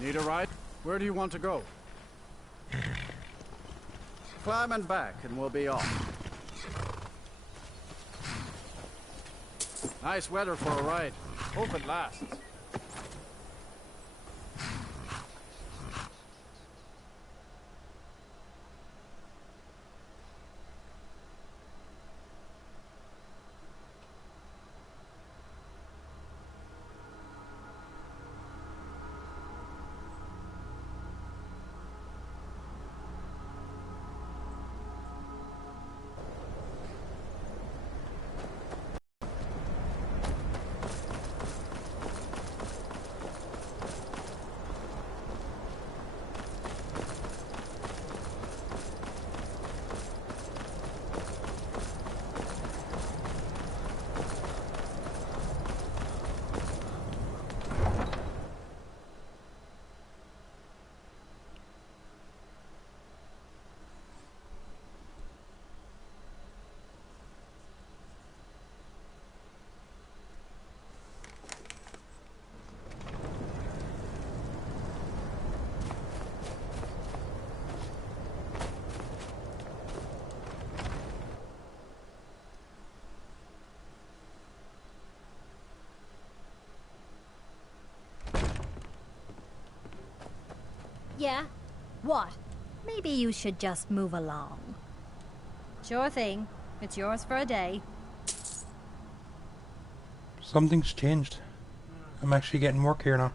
Need a ride? Where do you want to go? Climb and back and we'll be off. Nice weather for a ride. Hope it lasts. Yeah? What? Maybe you should just move along. Sure thing. It's yours for a day. Something's changed. I'm actually getting work here now.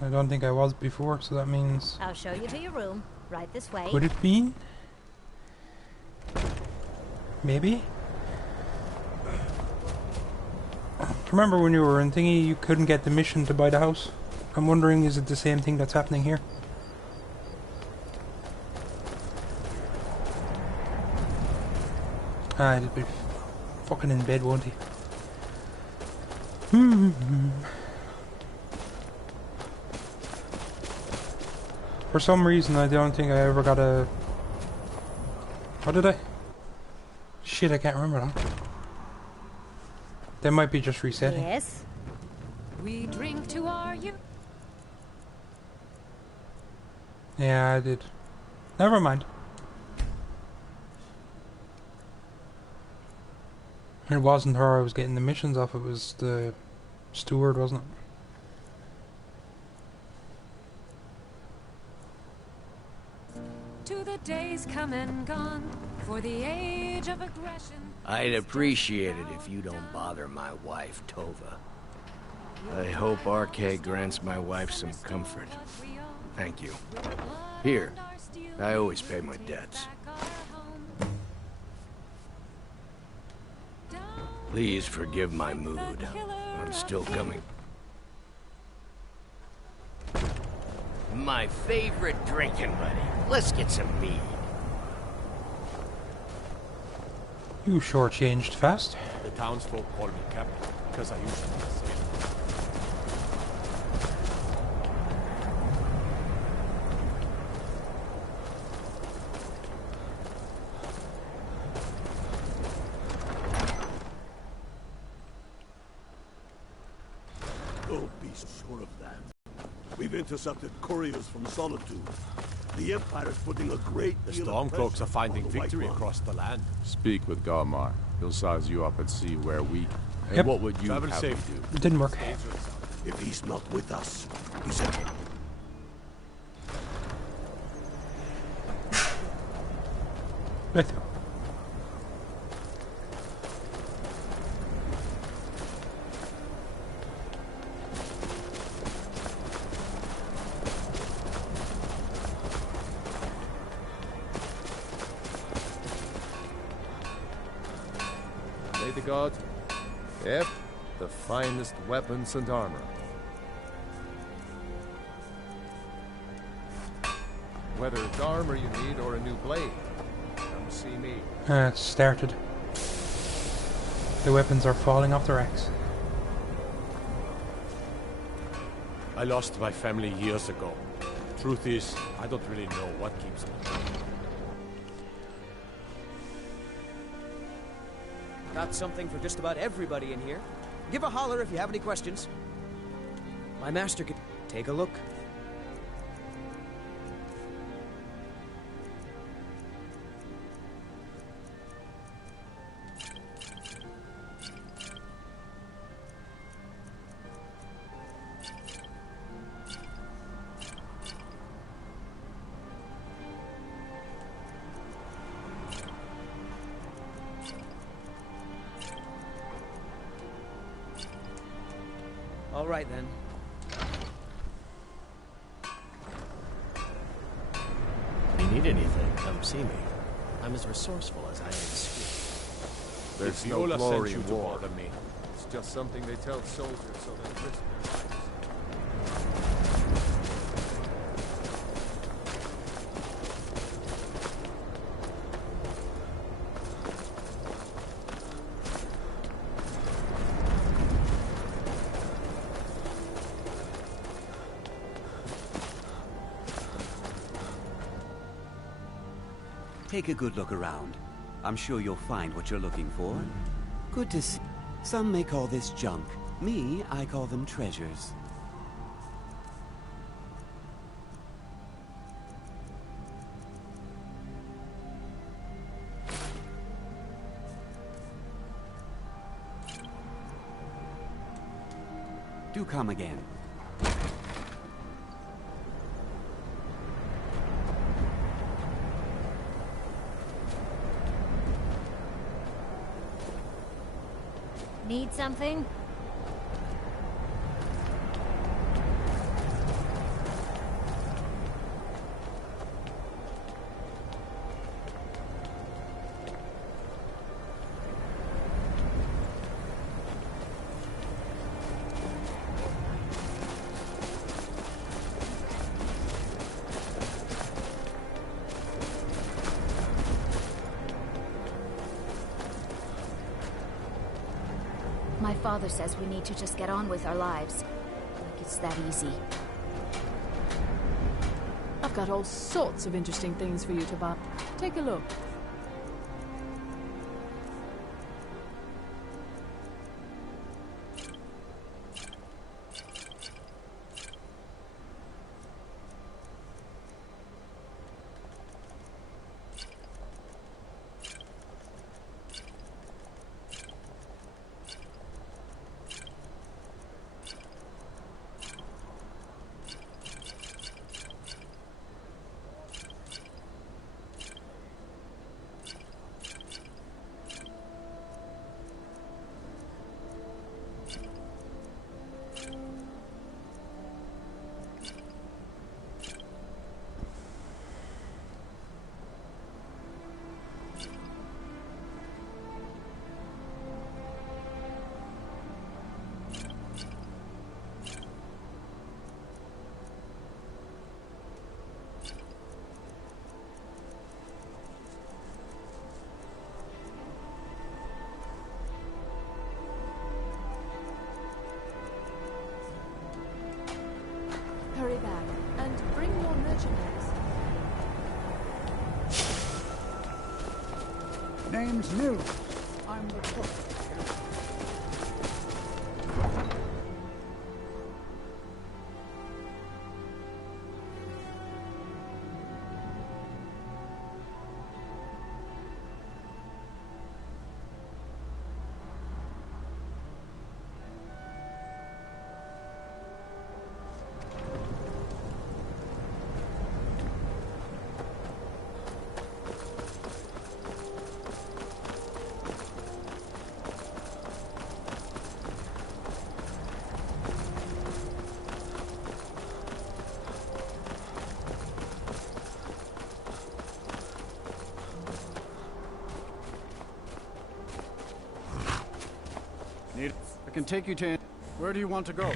I don't think I was before, so that means... I'll show you to your room. Right this way. Could it mean? Maybe? Remember when you were in Thingy, you couldn't get the mission to buy the house? I'm wondering, is it the same thing that's happening here? Ah, he'll be fucking in bed, won't he? For some reason, I don't think I ever got a... What did I? Shit, I can't remember that. They might be just resetting. Yes. We drink to our youth. Yeah, I did. Never mind. It wasn't her I was getting the missions off, it was the steward, wasn't it? To the days come and gone, for the age of aggression. I'd appreciate it if you don't bother my wife, Tova. I hope RK grants my wife some comfort. Thank you. Here, I always pay my debts. Please forgive my mood. I'm still coming. My favorite drinking buddy. Let's get some mead. You shortchanged fast. The townsfolk call me Captain because I used to be a sailor. Don't be sure of that. We've intercepted couriers from Solitude. The Empire is putting a great deal of pressure. The Stormcloaks are finding victory across the land. Speak with Galmar. He'll size you up and see where we... Yep. And what would you Travel have safe. me do? It didn't work. If he's not with us, he's a... Right through. The god. Yep, the finest weapons and armor. Whether it's armor you need or a new blade, come see me. It started. The weapons are falling off the racks. I lost my family years ago. Truth is, I don't really know what keeps me. Got something for just about everybody in here. Give a holler if you have any questions. My master could take a look. All right, then. If you need anything, come see me. I'm as resourceful as I am discreet. There's If no Viola glory sent in you to war. bother me. It's just something they tell soldiers so they risk their lives. Take a good look around. I'm sure you'll find what you're looking for. Good to see. Some may call this junk. Me, I call them treasures. Do come again. Need something? My father says we need to just get on with our lives. Like it's that easy. I've got all sorts of interesting things for you to buy. Take a look. Hurry back and bring more merchandise. Name's Mills. I'm the cook. I can take you to... Where do you want to go?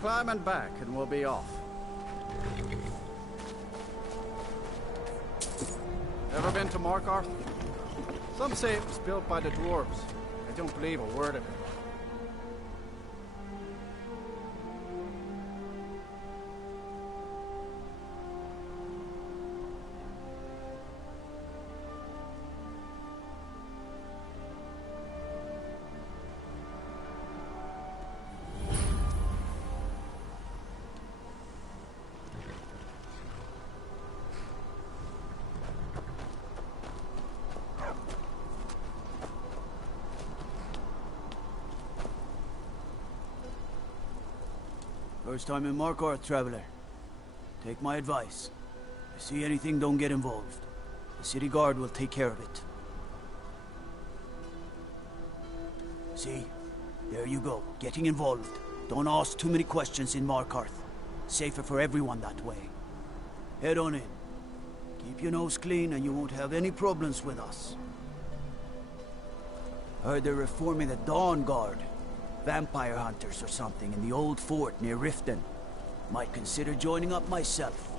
Climb and back, and we'll be off. Ever been to Markarth? Some say it was built by the dwarves. I don't believe a word of it. First time in Markarth, traveler. Take my advice. If you see anything, don't get involved. The city guard will take care of it. See? There you go, getting involved. Don't ask too many questions in Markarth. Safer for everyone that way. Head on in. Keep your nose clean and you won't have any problems with us. Heard they're reforming the Dawn Guard. Vampire hunters or something in the old fort near Riften. Might consider joining up myself.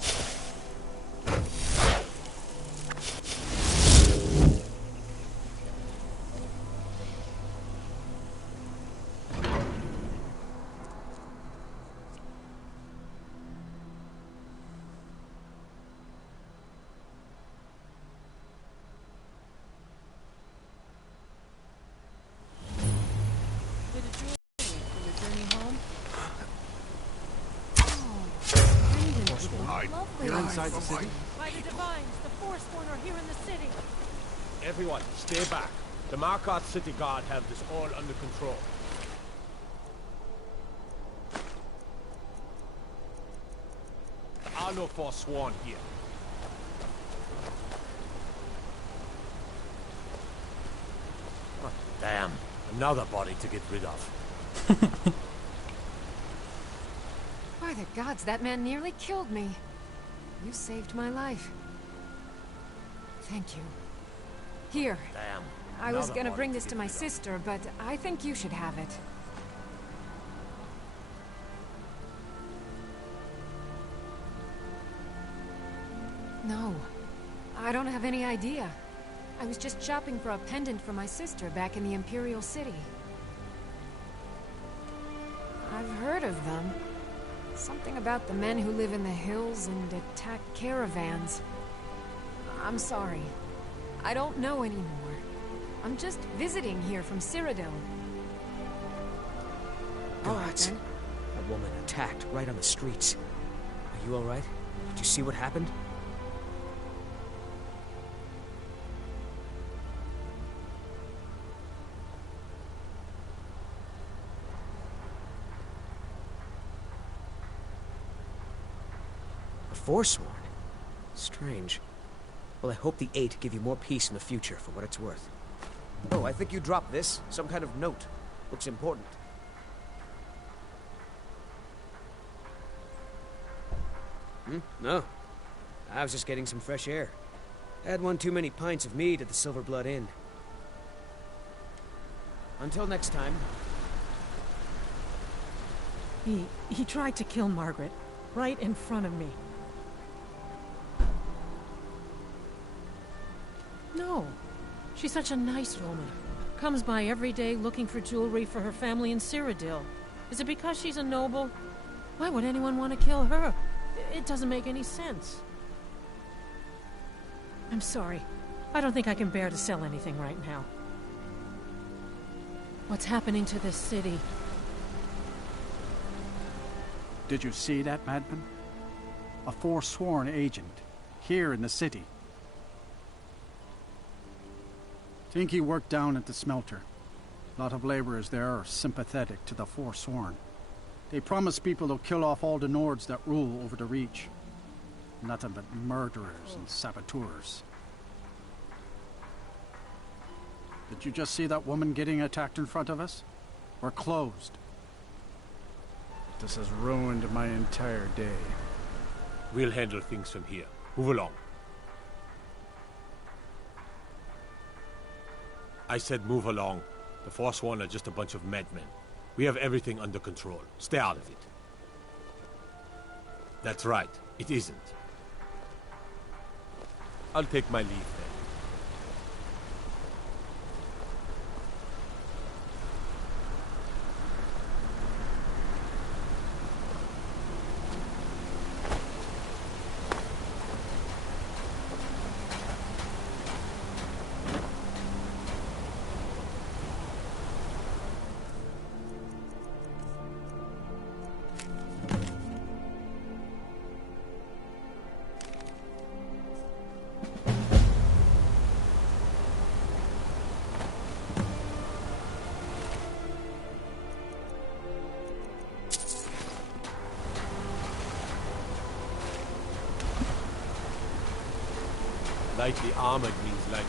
Inside the city? By the Divines, the Forsworn are here in the city. Everyone, stay back. The Markarth City Guard have this all under control. There are no Forsworn here. Oh, damn. Another body to get rid of. By the gods, that man nearly killed me. You saved my life. Thank you. Here. Damn. I was gonna bring this to my sister, but I think you should have it. No. I don't have any idea. I was just shopping for a pendant for my sister back in the Imperial City. I've heard of them. Something about the men who live in the hills and attack caravans. I'm sorry. I don't know anymore. I'm just visiting here from Cyrodiil. Gods. A woman attacked right on the streets. Are you alright? Did you see what happened? Forsworn? Strange. Well, I hope the Eight give you more peace in the future, for what it's worth. Oh, I think you dropped this. Some kind of note. Looks important. No. I was just getting some fresh air. Had one too many pints of mead at the Silver Blood Inn. Until next time. He tried to kill Margaret. Right in front of me. No. She's such a nice woman. Comes by every day looking for jewelry for her family in Cyrodiil. Is it because she's a noble? Why would anyone want to kill her? It doesn't make any sense. I'm sorry. I don't think I can bear to sell anything right now. What's happening to this city? Did you see that, madman? A Forsworn agent, here in the city. Think he worked down at the smelter. A lot of laborers there are sympathetic to the Forsworn. They promise people they'll kill off all the Nords that rule over the Reach. Nothing but murderers and saboteurs. Did you just see that woman getting attacked in front of us? We're closed. This has ruined my entire day. We'll handle things from here. Move along. I said move along. The Forsworn are just a bunch of madmen. We have everything under control. Stay out of it. That's right. It isn't. I'll take my leave then. lightly armored means lighter.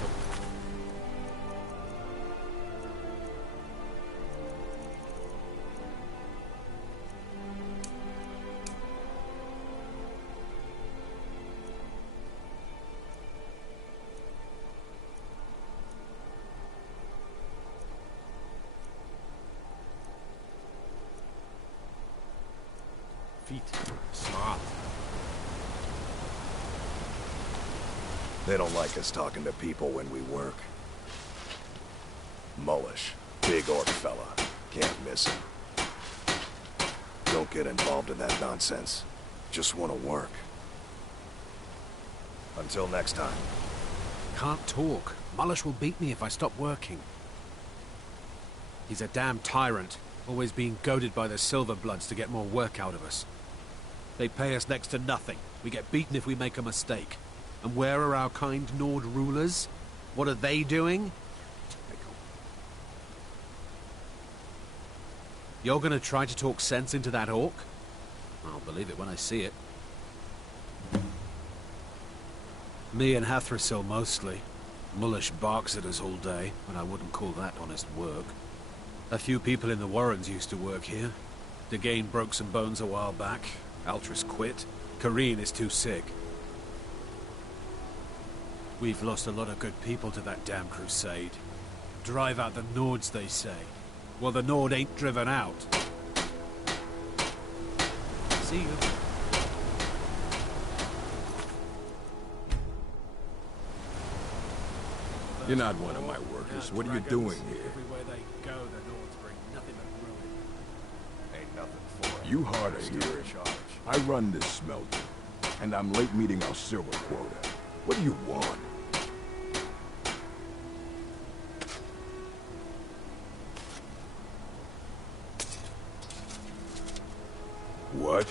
Feet. Smart. They don't like us talking to people when we work. Mullish. Big orc fella. Can't miss him. Don't get involved in that nonsense. Just want to work. Until next time. Can't talk. Mullish will beat me if I stop working. He's a damn tyrant, always being goaded by the Silverbloods to get more work out of us. They pay us next to nothing. We get beaten if we make a mistake. And where are our kind Nord rulers? What are they doing? You're gonna try to talk sense into that orc? I'll believe it when I see it. Me and Hathrasil mostly. Mullish barks at us all day, but I wouldn't call that honest work. A few people in the Warrens used to work here. Degane broke some bones a while back. Altris quit. Kareen is too sick. We've lost a lot of good people to that damn crusade. Drive out the Nords, they say. Well, the Nord ain't driven out. See you. You're not one of my workers. What are you doing here? Everywhere they go, the Nords bring nothing but ruin. Ain't nothing for it. You hard of hearing. I run this smelter, and I'm late meeting our silver quota. What do you want? What?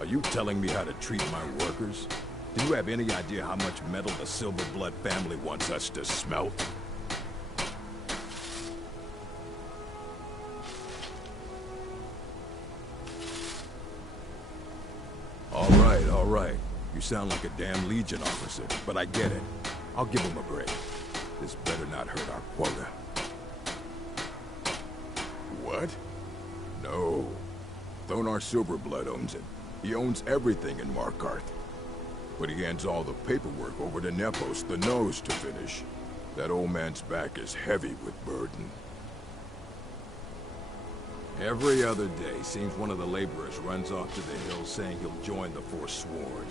Are you telling me how to treat my workers? Do you have any idea how much metal the Silverblood family wants us to smelt? All right. You sound like a damn Legion officer, but I get it. I'll give him a break. This better not hurt our quota. What? No. Thonar Silverblood owns it. He owns everything in Markarth. But he hands all the paperwork over to Nepos, the nose, to finish. That old man's back is heavy with burden. Every other day, seems one of the laborers runs off to the hills saying he'll join the Forsworn.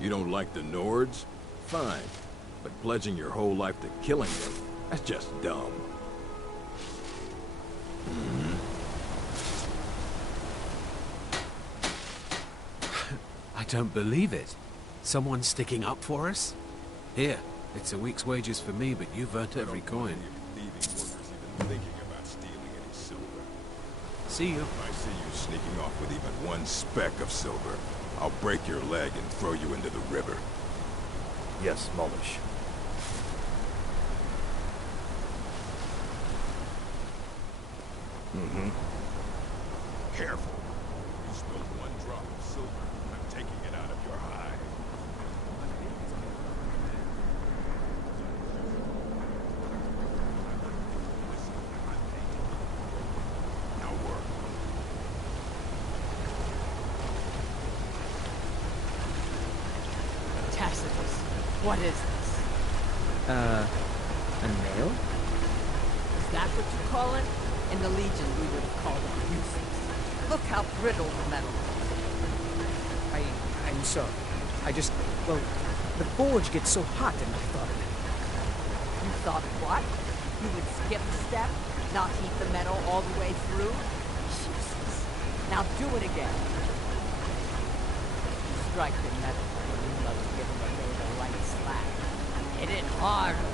You don't like the Nords? Fine. But pledging your whole life to killing them, that's just dumb. I don't believe it. Someone sticking up for us? Here, it's a week's wages for me, but you've earned every coin. See you. If I see you sneaking off with even one speck of silver, I'll break your leg and throw you into the river. Yes, Mullish. Careful. You spilled one drop of silver, I'm taking it out of your hide. Now work. Tacitus, what is this? A nail? Is that what you call it? In the Legion, we would have called it useless. Look how brittle the metal is. I'm sorry. Well, the forge gets so hot and I thought of it. You thought what? You would skip a step? Not heat the metal all the way through? Jesus. Now do it again. You strike the metal when you love to give them a bit of a light slack. Hit it harder.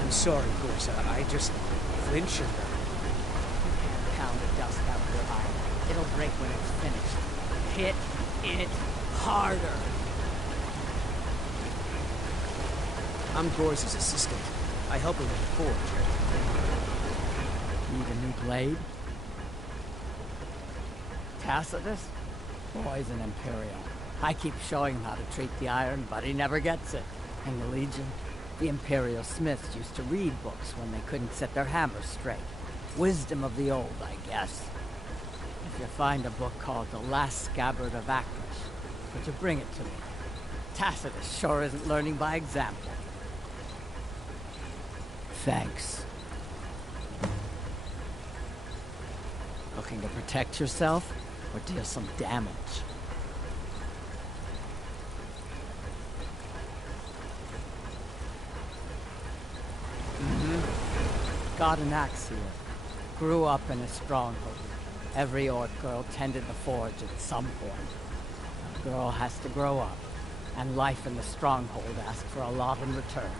I'm sorry, Gorsa. I just flinch and... You can't pound the dust out of your iron. It'll break when it's finished. Hit it harder. I'm Gorsa's assistant. I help him with the forge. Need a new blade? Tacitus? Boy's an Imperial. I keep showing him how to treat the iron, but he never gets it. And the Legion? The Imperial Smiths used to read books when they couldn't set their hammers straight. Wisdom of the old, I guess. If you find a book called The Last Scabbard of Aklish, would you bring it to me? Tacitus sure isn't learning by example. Thanks. Looking to protect yourself, or deal some damage? Got an axe here. Grew up in a stronghold. Every orc girl tended the forge at some point. A girl has to grow up, and life in the stronghold asked for a lot in return.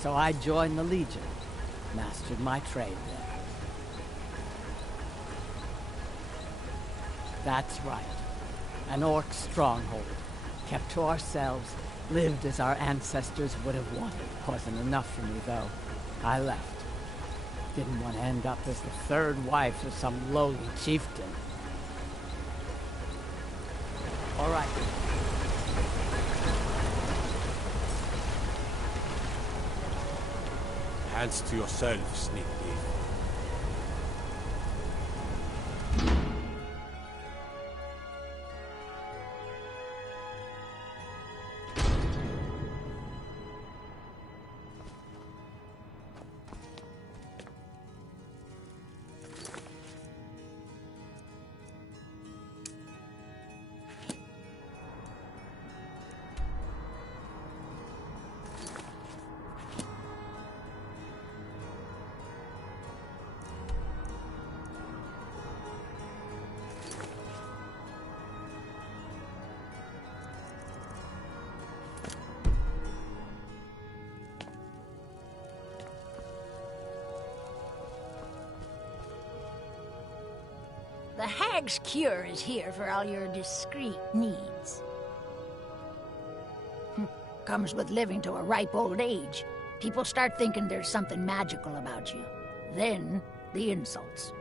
So I joined the Legion, mastered my trade there. That's right. An orc stronghold. Kept to ourselves, lived as our ancestors would have wanted. Wasn't enough for me, though. I left. Didn't want to end up as the third wife of some lowly chieftain. All right. Hands to yourself, sneak thief. The Hag's Cure is here for all your discreet needs. Comes with living to a ripe old age. People start thinking there's something magical about you. Then, the insults.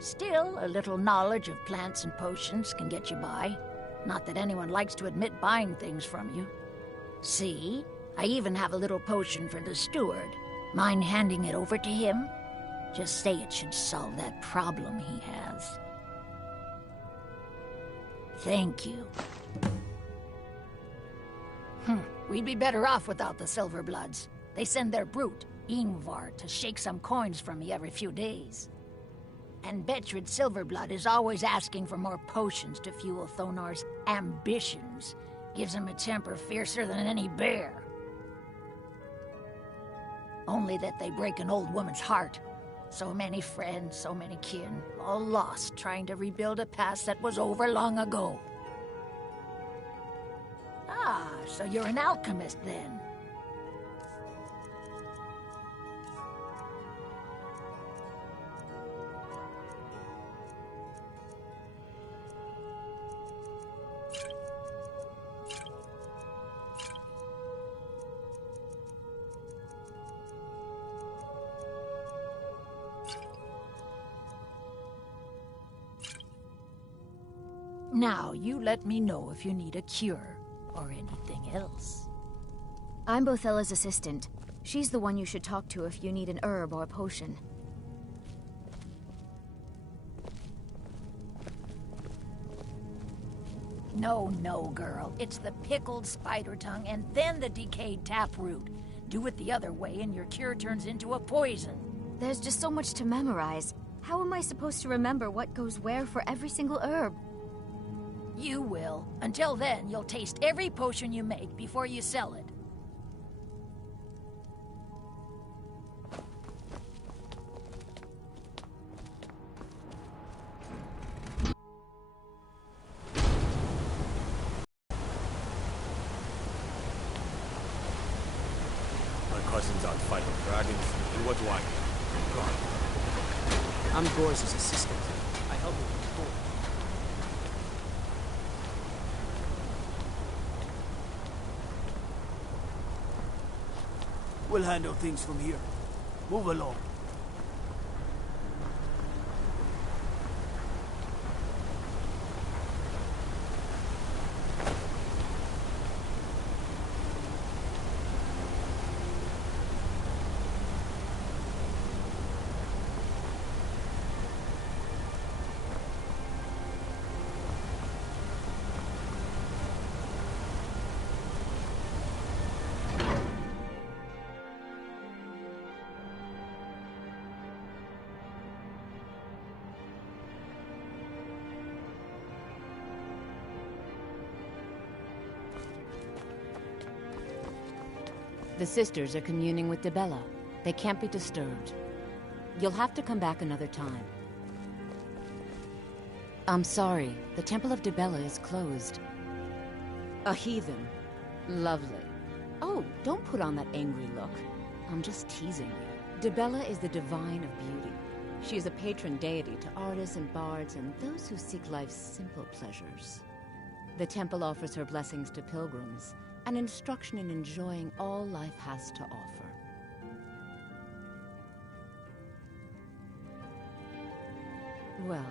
Still, a little knowledge of plants and potions can get you by. Not that anyone likes to admit buying things from you. See? I even have a little potion for the steward. Mind handing it over to him? Just say it should solve that problem he has. Thank you. We'd be better off without the Silverbloods. They send their brute, Ingvar, to shake some coins from me every few days. And Betrid Silverblood is always asking for more potions to fuel Thonar's ambitions. Gives him a temper fiercer than any bear. Only that they break an old woman's heart. So many friends, so many kin, all lost trying to rebuild a past that was over long ago. Ah, so you're an alchemist then. Now, you let me know if you need a cure, or anything else. I'm Bothella's assistant. She's the one you should talk to if you need an herb or a potion. No, girl. It's the pickled spider tongue and then the decayed taproot. Do it the other way and your cure turns into a poison. There's just so much to memorize. How am I supposed to remember what goes where for every single herb? You will. Until then, you'll taste every potion you make before you sell it. My cousin's out fighting dragons, and what do I do? God. I'm Gore's assistant. I help him with the door. We'll handle things from here. Move along. The sisters are communing with Dibella. They can't be disturbed. You'll have to come back another time. I'm sorry, the Temple of Dibella is closed. A heathen. Lovely. Oh, don't put on that angry look. I'm just teasing you. Dibella is the divine of beauty. She is a patron deity to artists and bards and those who seek life's simple pleasures. The temple offers her blessings to pilgrims, and instruction in enjoying all life has to offer. Well,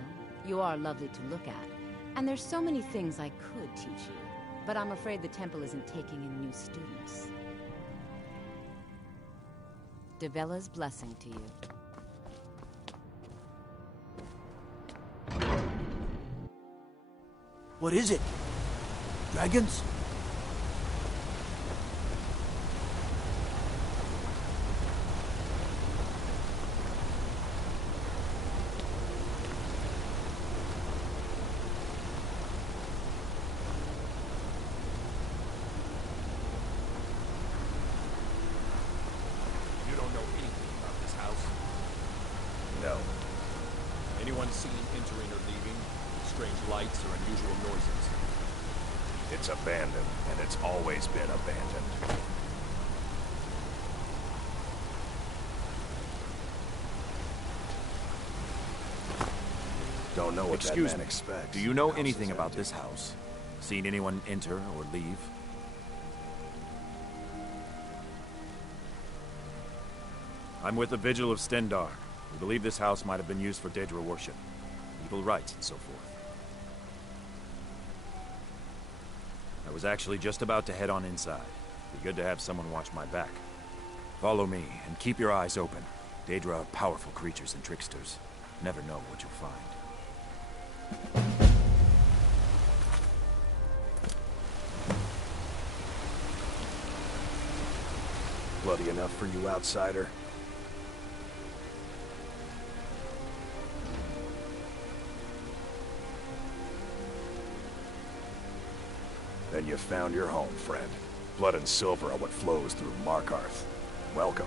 you are lovely to look at, and there's so many things I could teach you, but I'm afraid the temple isn't taking in new students. Dibella's blessing to you. What is it? Dragons? You don't know anything about this house? No. Anyone seen entering or leaving? Strange lights or unusual noises? It's abandoned, and it's always been abandoned. Don't know what Excuse that man me. expects. Do you know anything about this house? Seen anyone enter or leave? I'm with the Vigil of Stendar. We believe this house might have been used for Daedra worship, evil rites and so forth. I was actually just about to head on inside. Be good to have someone watch my back. Follow me, and keep your eyes open. Daedra are powerful creatures and tricksters. Never know what you'll find. Bloody enough for you, outsider? Then you found your home, friend. Blood and silver are what flows through Markarth. Welcome.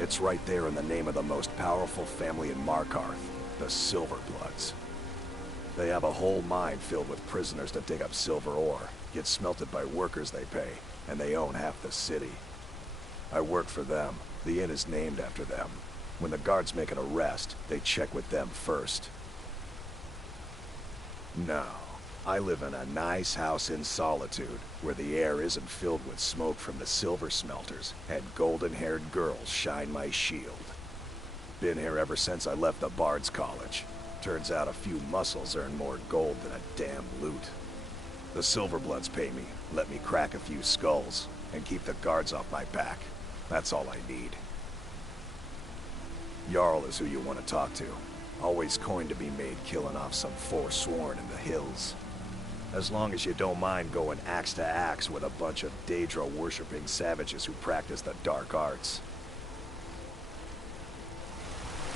It's right there in the name of the most powerful family in Markarth, the Silverbloods. They have a whole mine filled with prisoners that dig up silver ore, get smelted by workers they pay, and they own half the city. I work for them. The inn is named after them. When the guards make an arrest, they check with them first. No, I live in a nice house in solitude, where the air isn't filled with smoke from the silver smelters, and golden-haired girls shine my shield. Been here ever since I left the Bard's College. Turns out a few muscles earn more gold than a damn loot. The Silverbloods pay me, let me crack a few skulls, and keep the guards off my back. That's all I need. Jarl is who you want to talk to. Always coin to be made killing off some Forsworn in the hills. As long as you don't mind going axe to axe with a bunch of Daedra-worshipping savages who practice the dark arts.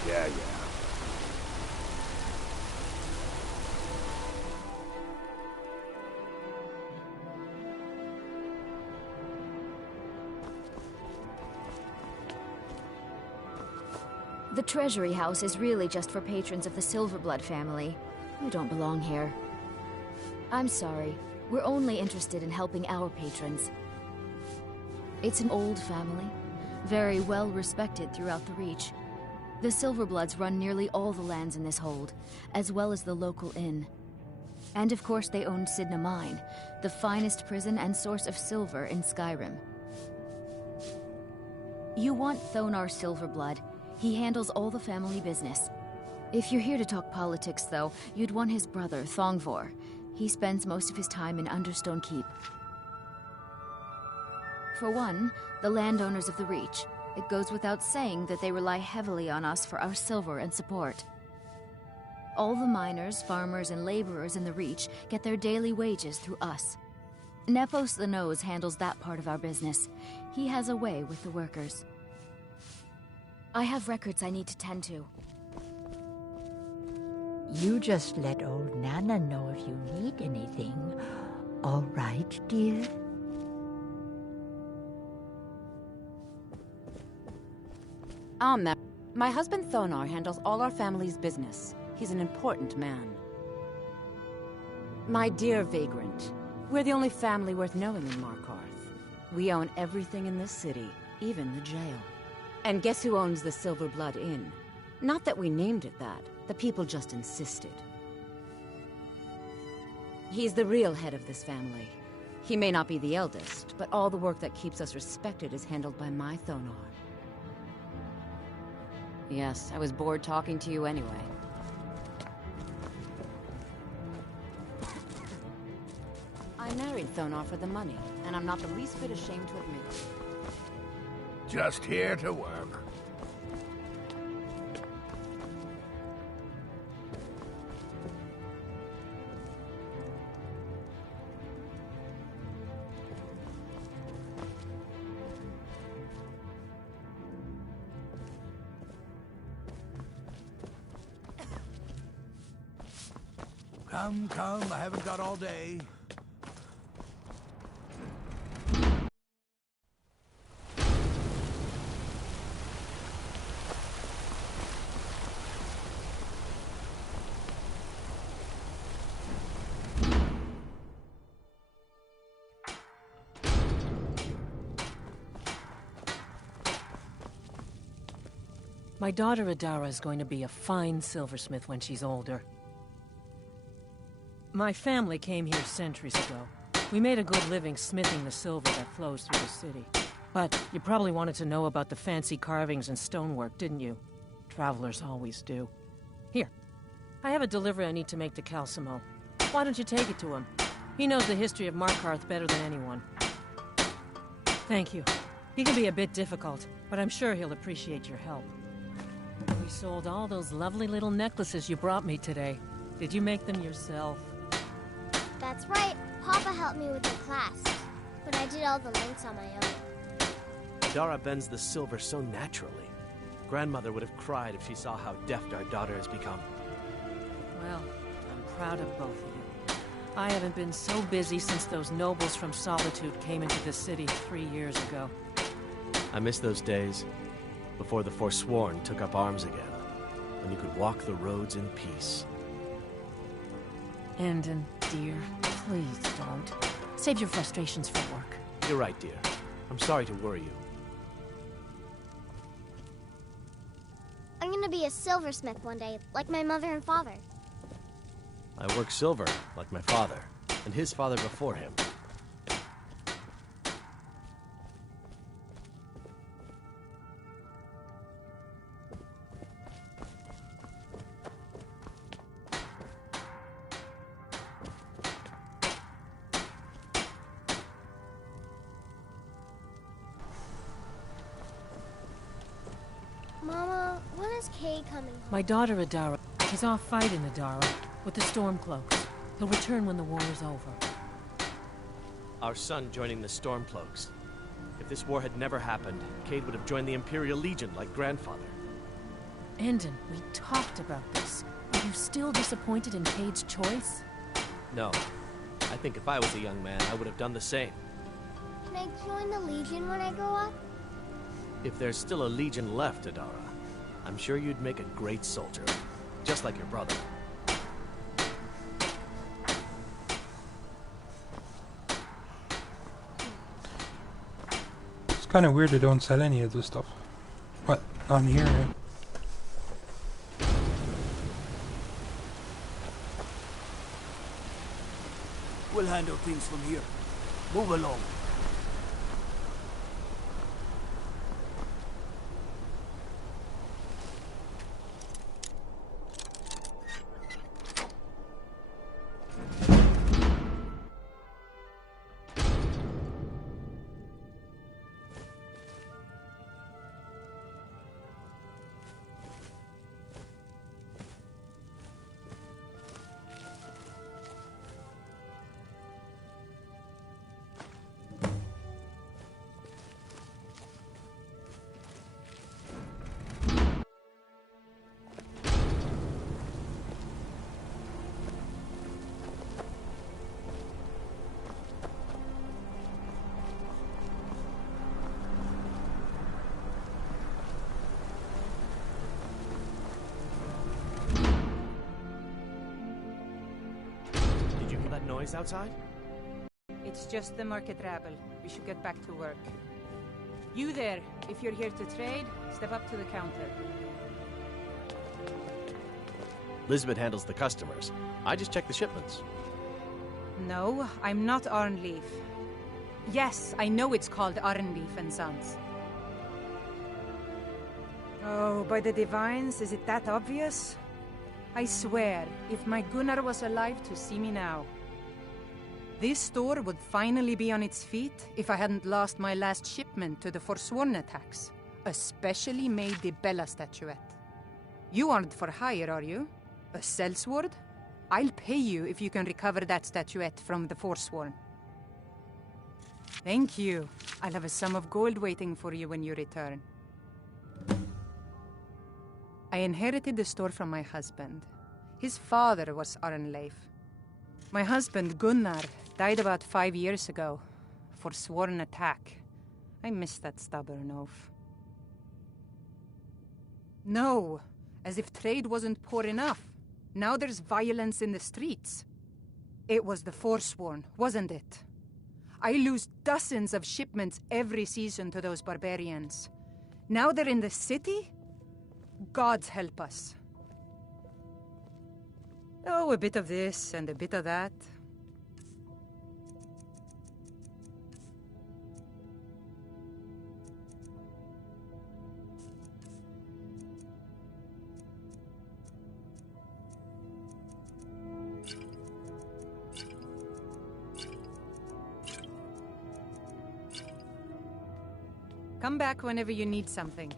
Yeah. The Treasury House is really just for patrons of the Silverblood family. You don't belong here. I'm sorry. We're only interested in helping our patrons. It's an old family, very well respected throughout the Reach. The Silverbloods run nearly all the lands in this hold, as well as the local inn. And of course they own Sidna Mine, the finest prison and source of silver in Skyrim. You want Thonar Silverblood. He handles all the family business. If you're here to talk politics, though, you'd want his brother, Thongvor. He spends most of his time in Understone Keep. For one, the landowners of the Reach. It goes without saying that they rely heavily on us for our silver and support. All the miners, farmers, and laborers in the Reach get their daily wages through us. Nepos the Nose handles that part of our business. He has a way with the workers. I have records I need to tend to. You just let old Nana know if you need anything. All right, dear? My husband Thonar handles all our family's business. He's an important man. My dear vagrant, we're the only family worth knowing in Markarth. We own everything in this city, even the jail. And guess who owns the Silver Blood Inn? Not that we named it that. The people just insisted. He's the real head of this family. He may not be the eldest, but all the work that keeps us respected is handled by my Thonar. Yes, I was bored talking to you anyway. I married Thonar for the money, and I'm not the least bit ashamed to admit it. Just here to work. Come, I haven't got all day. My daughter Adara is going to be a fine silversmith when she's older. My family came here centuries ago. We made a good living smithing the silver that flows through the city. But you probably wanted to know about the fancy carvings and stonework, didn't you? Travelers always do. Here, I have a delivery I need to make to Calcimo. Why don't you take it to him? He knows the history of Markarth better than anyone. Thank you. He can be a bit difficult, but I'm sure he'll appreciate your help. We sold all those lovely little necklaces you brought me today. Did you make them yourself? That's right. Papa helped me with the clasps, but I did all the links on my own. Adara bends the silver so naturally. Grandmother would have cried if she saw how deft our daughter has become. Well, I'm proud of both of you. I haven't been so busy since those nobles from Solitude came into the city 3 years ago. I miss those days, before the Forsworn took up arms again, when you could walk the roads in peace. Endon, dear, please don't. Save your frustrations for work. You're right, dear. I'm sorry to worry you. I'm gonna be a silversmith one day, like my mother and father. I work silver, like my father, and his father before him. Mama, when is Kay coming home? My daughter Adara is off fighting Adara with the Stormcloaks. He'll return when the war is over. Our son joining the Stormcloaks. If this war had never happened, Cade would have joined the Imperial Legion like grandfather. Endon, we talked about this. Are you still disappointed in Cade's choice? No. I think if I was a young man, I would have done the same. Can I join the Legion when I grow up? If there's still a Legion left, Adara, I'm sure you'd make a great soldier. Just like your brother. It's kind of weird they don't sell any of this stuff. What? On here, right? We'll handle things from here. Move along. noise outside? It's just the market rabble. We should get back to work. You there, if you're here to trade, step up to the counter. Lisbeth handles the customers. I just check the shipments. No, I'm not Arnleaf. Yes, I know it's called Arnleaf and Sons. Oh, by the divines, is it that obvious? I swear, if my Gunnar was alive to see me now. This store would finally be on its feet if I hadn't lost my last shipment to the Forsworn attacks. A specially made Dibella statuette. You aren't for hire, are you? A sellsword? I'll pay you if you can recover that statuette from the Forsworn. Thank you. I'll have a sum of gold waiting for you when you return. I inherited the store from my husband. His father was Arnleif. My husband, Gunnar, died about 5 years ago. Forsworn attack. I miss that stubborn oaf. No, as if trade wasn't poor enough. Now there's violence in the streets. It was the Forsworn, wasn't it? I lose dozens of shipments every season to those barbarians. Now they're in the city? Gods help us. Oh, a bit of this and a bit of that. Come back whenever you need something.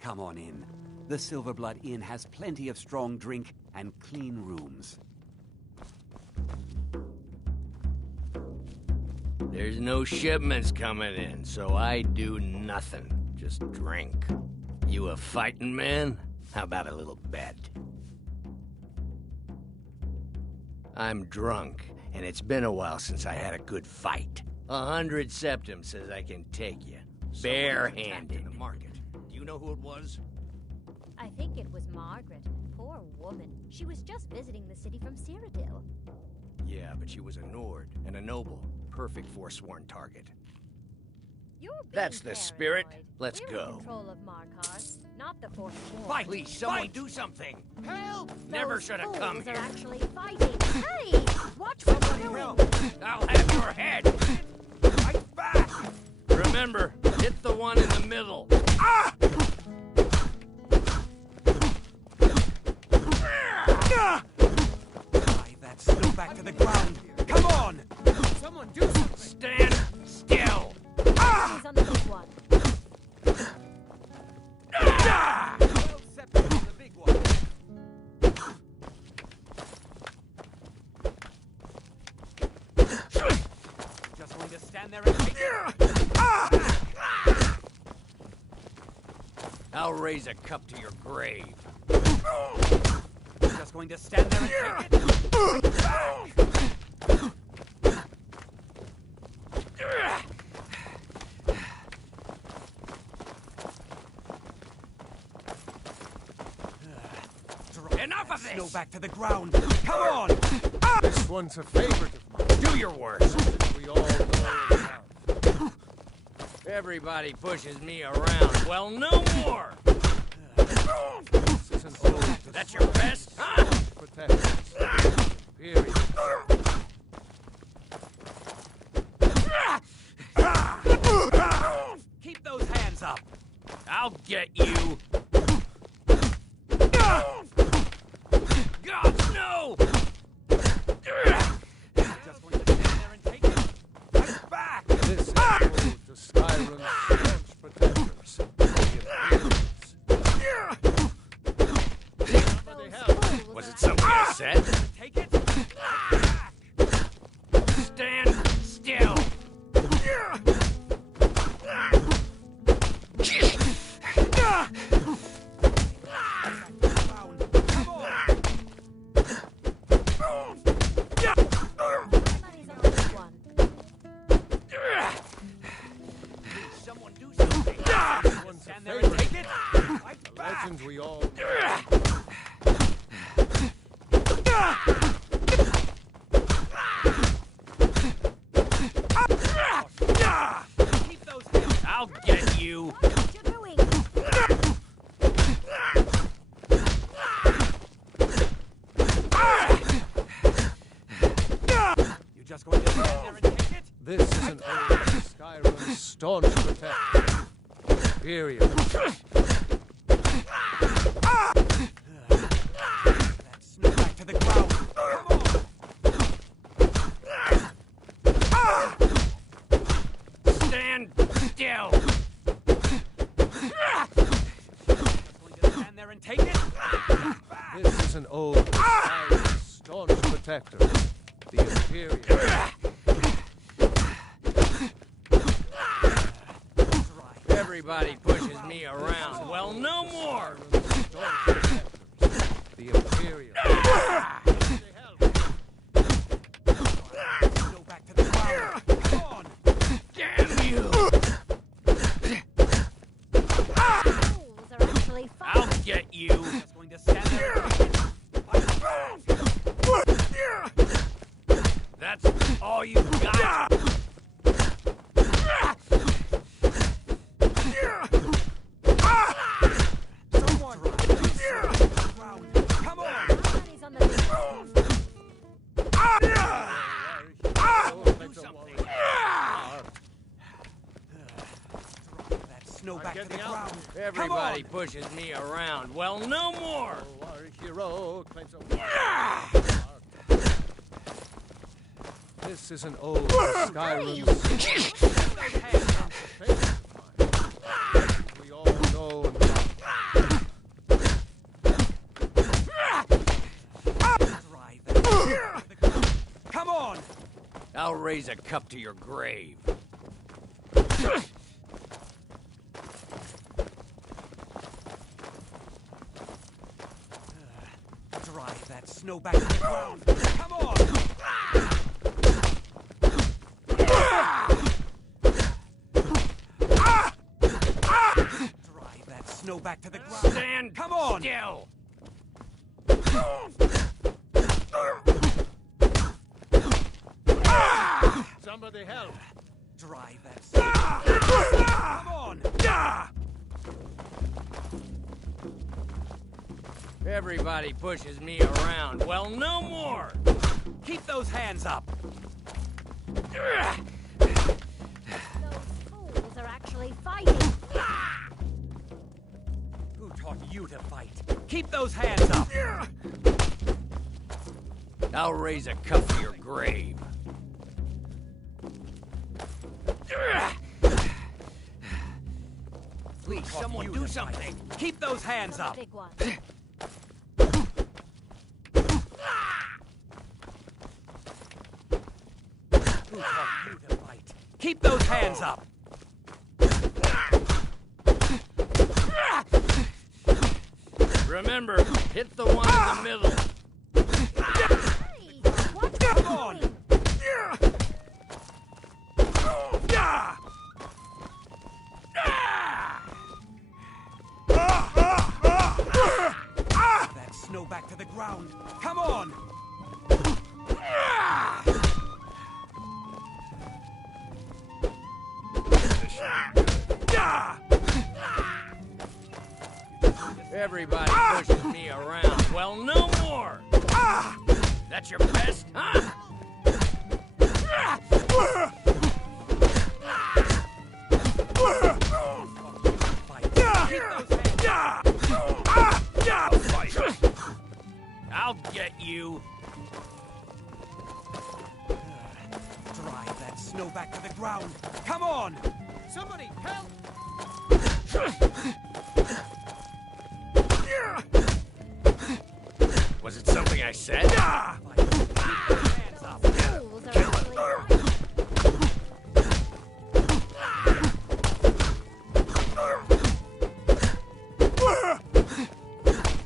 Come on in. The Silverblood Inn has plenty of strong drink and clean rooms. There's no shipments coming in, so I do nothing. Just drink. You a fighting man? How about a little bet? I'm drunk, and it's been a while since I had a good fight. 100 septum says I can take you. Barehanded. The market. Do you know who it was? I think it was Margaret. Poor woman. She was just visiting the city from Cyrodiil. Yeah, but she was a Nord and a noble. Perfect Forsworn target. That's the spirit. Let's We're go. in control of Markarth, not the Forsworn. Fight! Please, someone do something! Help! Never should have come Those here. are actually fighting. Hey! Watch what you're doing! I'll have your head! Fight back! Remember, hit the one in the middle. Ah! Drive that slow back to the ground. Come on! Someone do something! Stand still! Ah! He's on the big one. Ah! Well, Septum on the big one. Just going to stand there and take it. I'll raise a cup to your grave. Just going to stand there and take it. Enough of this! Slow back to the ground. Come on! This one's a favorite of mine. Do your worst. We all know. Everybody pushes me around. Well, no more! This is an ode to That's your best, huh? protectors. Period. Keep those hands up. I'll get you. God, no! Just going to stand there and take it. Fight back! This is an ode to Skyrim's French protectors. This is an old Skyrim staunch protector. Imperial. That's no back to the ground. Stand still! Stand there and take it. This is an old Skyrim staunch protector. The Imperial. Everybody pushes me around. Well, no more! The Imperial. Go back to the ground. Come on. Damn you! Fools are actually fun. I'll get you! Just going to stand there. That's all you got! Come on. Money's on the big Do something! That snow back to the ground. Everybody pushes me around. Well, no more! Our hero claims a... This is an old Skyrim. We all know and love. Come on. I'll raise a cup to your grave. Drive that snow back to the ground. Come on. Drive that snow back to the ground. Stand Come on. still! Somebody help! Drive that snow. Come on. Everybody pushes me around. Well, no more! Keep those hands up. Those fools are actually fighting. Who taught you to fight? Keep those hands up. I'll raise a cup to your grave. Please, someone do something! Keep those hands up. Big one. Who taught you to fight? Keep those hands up. Remember, hit the one in the middle. Hey, what's Come on. doing? That snow back to the ground. Come on. Everybody pushes me around. Well, no more! That's your best, huh? I'll get you. Drive that snow back to the ground. Come on. Somebody help! Was it something I said? Hands up. Fools are actually fighting.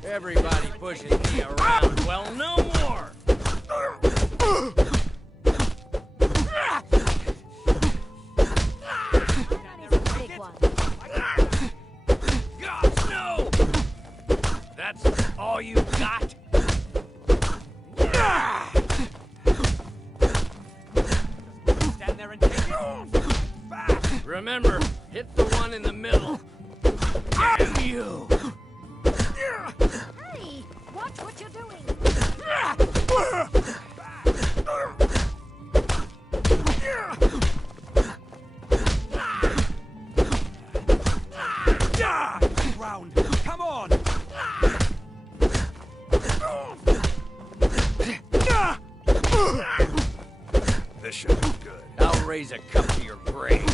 Everybody pushes me around. Well, no more! Money's on the big one. God, no! That's all you got? Stand there and take it. Remember, hit the one in the middle. Damn you! Hey, watch what you're doing. This should be good. I'll raise a cup to your grave.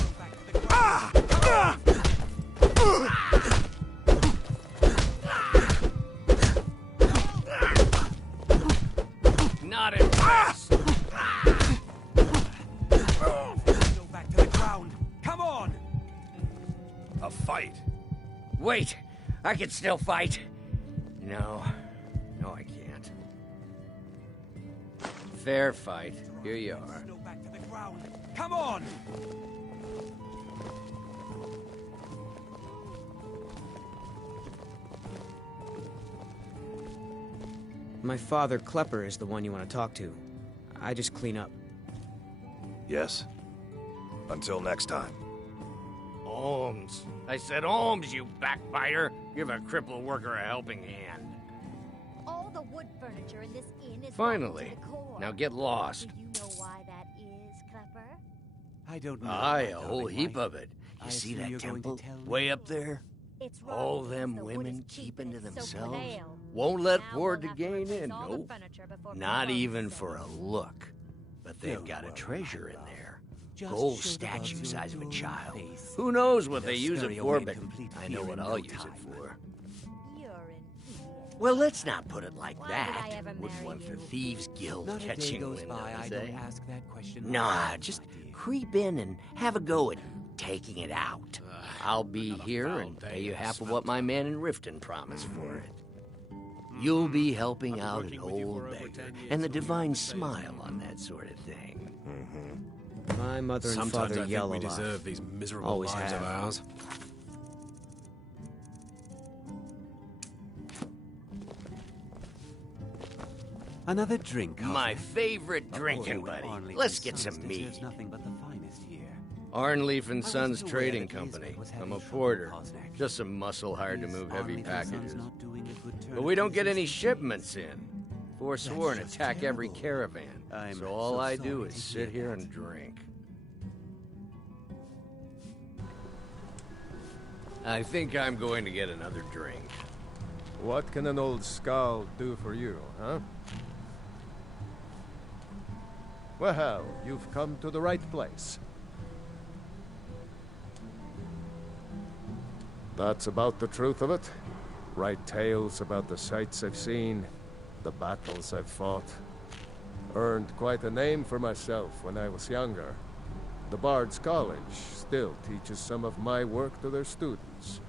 Not impressed. Go back to the ground. Come on! A fight. Wait, I can still fight. No, I can't. Fair fight. Here you are. Go back to the ground. Come on! My father, Klepper, is the one you want to talk to. I just clean up. Yes. Until next time. Holmes. I said Holmes, you backbiter. Give a crippled worker a helping hand. All the wood furniture in this inn is Finally. rotten to the core. Now get lost. Do you know why that is, Klepper? I don't know. Aye, my a whole darling heap wife. of it. You I see assume that you're going to temple? tell me? Way up there? It's All rotten them because the wood women is cheap keeping and to it's soaked with themselves? ale. Won't let Now Ford we'll to have to gain replace in, all the nope. furniture before Not Pete even Holmes for a says. look. But they've Don't got a worry, treasure my in love. there. Just Gold show the statue bugs size of a your child. face. Who knows what They'll they use scurry it for, away in but complete I know fear what in I'll no use it time. for. You're an idiot. Well, let's not put it like Why that. did I ever Wouldn't marry want the you? Thieves Guild Not a day catching goes wind by of I us, don't eh? ask that question. Nah, myself, just my dear. creep in and have a go at taking it out. I'll be here foul and day pay you in half of what my man in Riften promised for it. You'll be helping out an old beggar, and the divine smile on that sort of thing. My mother and Sometimes father I yell think we a lot. deserve these miserable Always lives have. of ours. Another drink, My Arthur. favorite A drinking boy with buddy. Arnleif Let's and get Sons some deserves mead. nothing but the finest here. Arnleif and I Sons wasn't aware Trading that Lisbeth Company. was I'm having a trouble porter. with Kosnek. Just some muscle hired to Is move heavy Arnleif and Sons packages. not doing a good turn But we don't get business any these shipments days? in. Forsworn That's just attack every terrible. caravan. I'm So all so I do sorry is to sit hear here that. and drink. I think I'm going to get another drink. What can an old skull do for you, huh? Well, you've come to the right place. That's about the truth of it. Write tales about the sights I've seen, the battles I've fought. Earned quite a name for myself when I was younger. The Bard's College still teaches some of my work to their students.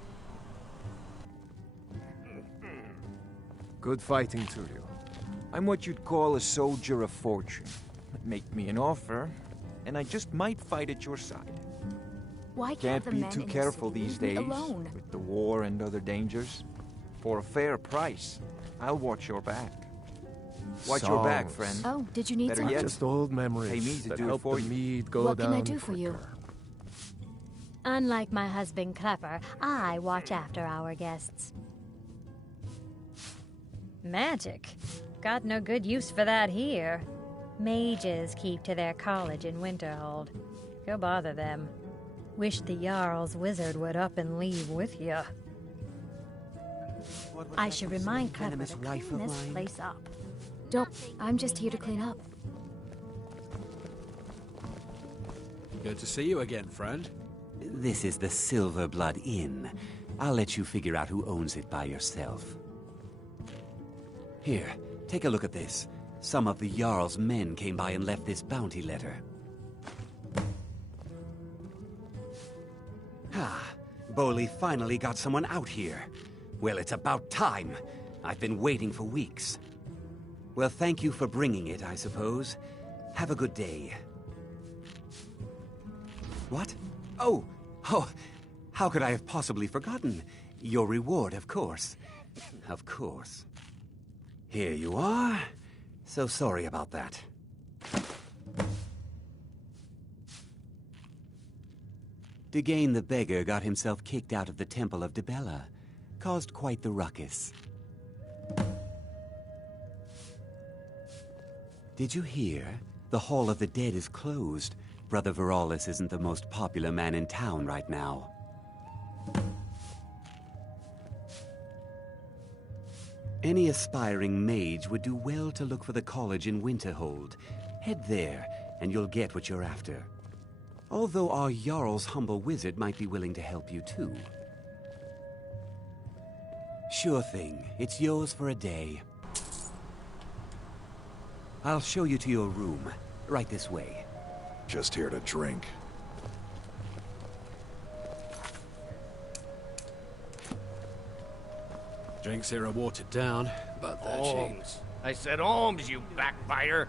Good fighting to you. I'm what you'd call a soldier of fortune. Make me an offer, and I just might fight at your side. Why Can't the be men too in the careful city these leave me days alone? with the war and other dangers. For a fair price, I'll watch your back. Watch your back, Songs. friend. Oh, did you need Better some? yet, Just old pay memories me to that do it help for the you. mead go What down can I do for you? quicker. Unlike my husband Klepper, I watch after our guests. Magic. Got no good use for that here. Mages keep to their college in Winterhold. Go bother them. Wish the Jarl's wizard would up and leave with you. I should remind Klepper venomous to wife clean of this mine? place up. Don't. I'm just here to clean up. Good to see you again, friend. This is the Silverblood Inn. I'll let you figure out who owns it by yourself. Here, take a look at this. Some of the Jarl's men came by and left this bounty letter. Ah, Boley finally got someone out here. Well, it's about time. I've been waiting for weeks. Well, thank you for bringing it, I suppose. Have a good day. What? Oh, how could I have possibly forgotten? Your reward, of course. Of course. Here you are. So sorry about that. Degain the beggar got himself kicked out of the Temple of Dibella. Caused quite the ruckus. Did you hear? The Hall of the Dead is closed. Brother Veralis isn't the most popular man in town right now. Any aspiring mage would do well to look for the college in Winterhold. Head there. and you'll get what you're after. Although our Jarl's humble wizard might be willing to help you too. Sure thing. It's yours for a day. I'll show you to your room. Right this way. Just here to drink. Drinks here are watered down, but they're cheap. Holmes. I said Holmes, you backbiter.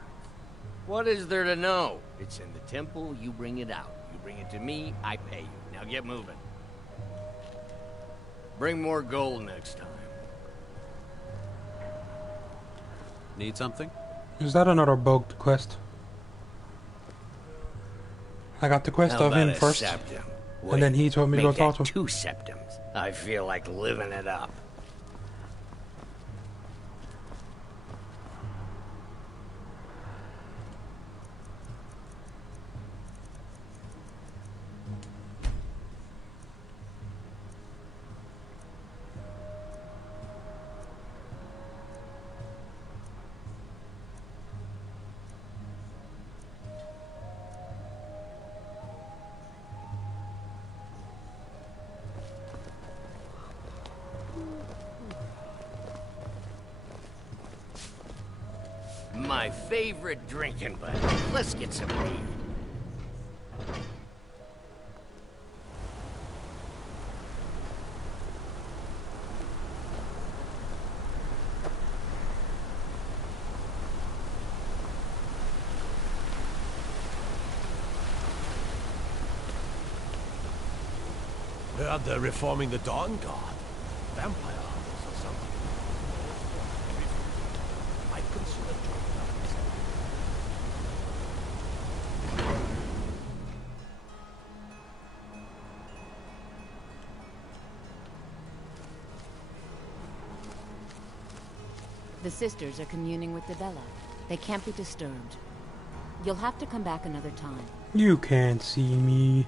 What is there to know? It's in the temple, you bring it out. You bring it to me, I pay you. Now get moving. Bring more gold next time. Need something? Is that another bugged quest? I got the quest How of him about a first, septum? and then he told me to go Make talk that to him. 2 septums. I feel like living it up. My favorite drinking buddy. Let's get some beer. Heard they're reforming the Dawn Guard. Vampire hunters or something. I'd consider joining up myself. The sisters are communing with Debella. They can't be disturbed. You'll have to come back another time. You can't see me.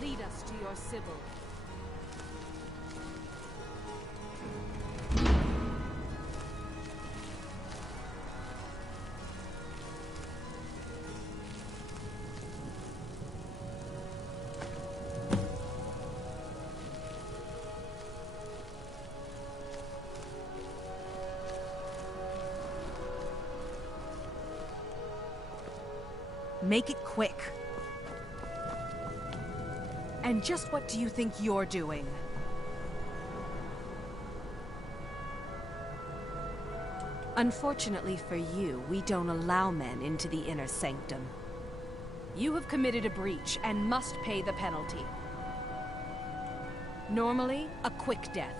Lead us to your Sybil. Make it quick. And just what do you think you're doing? Unfortunately for you, we don't allow men into the inner sanctum. You have committed a breach and must pay the penalty. Normally, a quick death.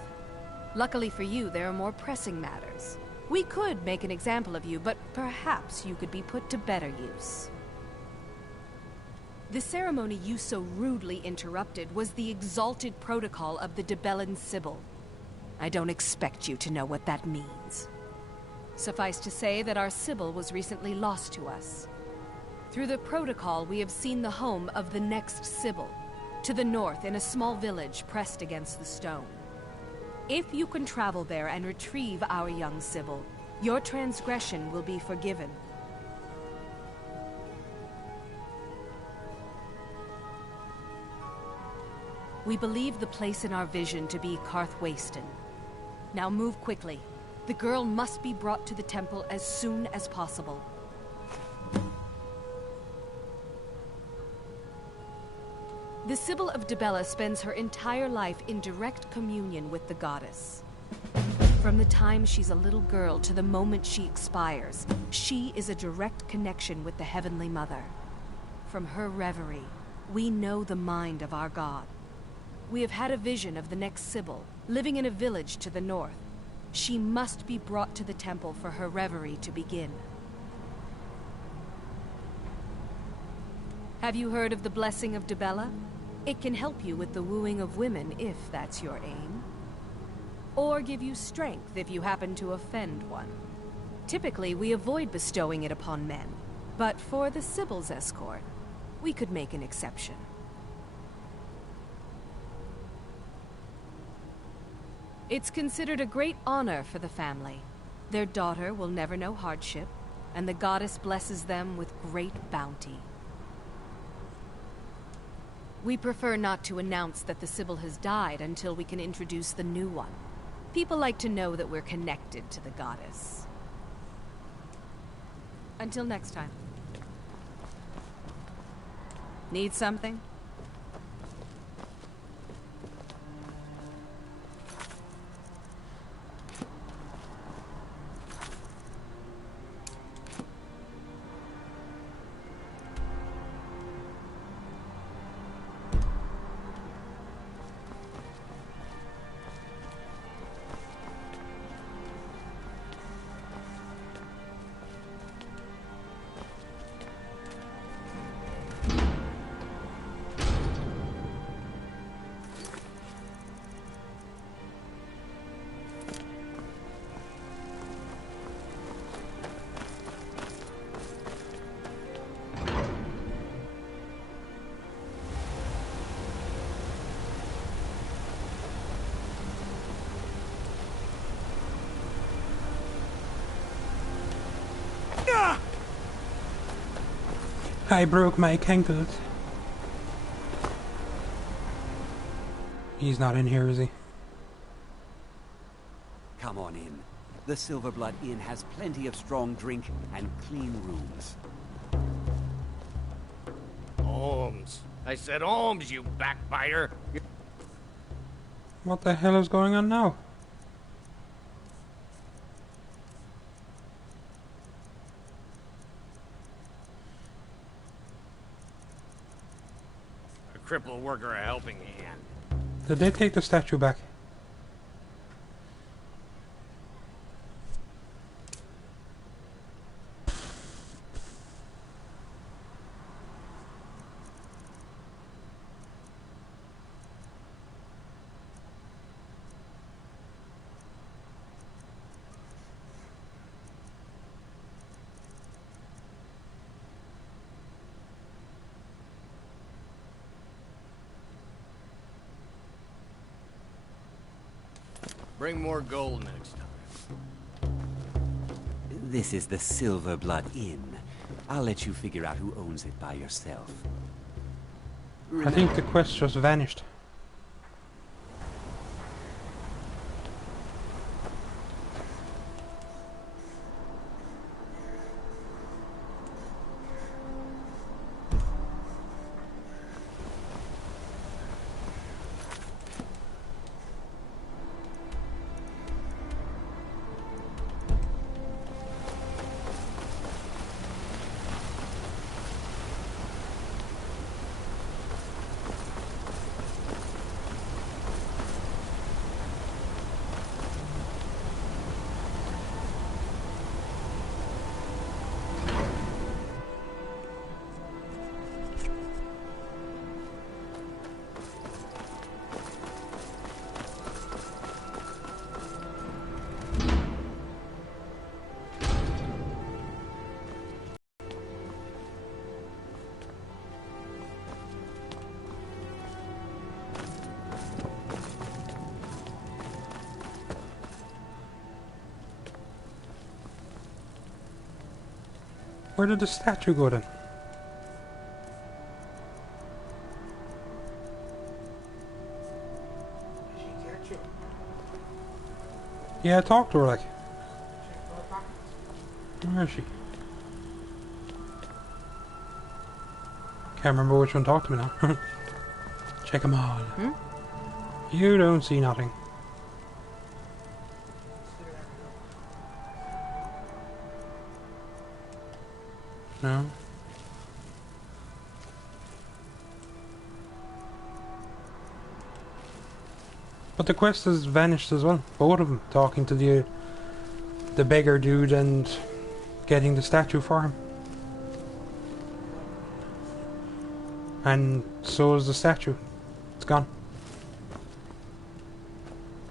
Luckily for you, there are more pressing matters. We could make an example of you, but perhaps you could be put to better use. The ceremony you so rudely interrupted was the exalted protocol of the Debellan Sybil. I don't expect you to know what that means. Suffice to say that our Sybil was recently lost to us. Through the protocol, we have seen the home of the next Sybil, to the north in a small village pressed against the stone. If you can travel there and retrieve our young Sybil, your transgression will be forgiven. We believe the place in our vision to be Karthwasten. Now move quickly. The girl must be brought to the temple as soon as possible. The Sibyl of Dibella spends her entire life in direct communion with the goddess. From the time she's a little girl to the moment she expires, she is a direct connection with the Heavenly Mother. From her reverie, we know the mind of our god. We have had a vision of the next Sibyl, living in a village to the north. She must be brought to the temple for her reverie to begin. Have you heard of the Blessing of Dibella? It can help you with the wooing of women if that's your aim. Or give you strength if you happen to offend one. Typically, we avoid bestowing it upon men, but for the Sibyl's escort, we could make an exception. It's considered a great honor for the family. Their daughter will never know hardship, and the goddess blesses them with great bounty. We prefer not to announce that the Sibyl has died until we can introduce the new one. People like to know that we're connected to the goddess. Until next time. Need something? I broke my ankles. He's not in here, is he? Come on in. The Silverblood Inn has plenty of strong drink and clean rooms. Holmes. I said Holmes, you backbiter. What the hell is going on now? Crippled worker a helping hand. Did they take the statue back? Bring more gold next time. This is the Silverblood Inn. I'll let you figure out who owns it by yourself. I think the quest just vanished. Where did the statue go then? Yeah, I talked to her like. Where is she? Can't remember which one talked to me now. Check them all. You don't see nothing. No. But the quest has vanished as well. Both of them. Talking to the beggar dude and getting the statue for him. And so is the statue. It's gone.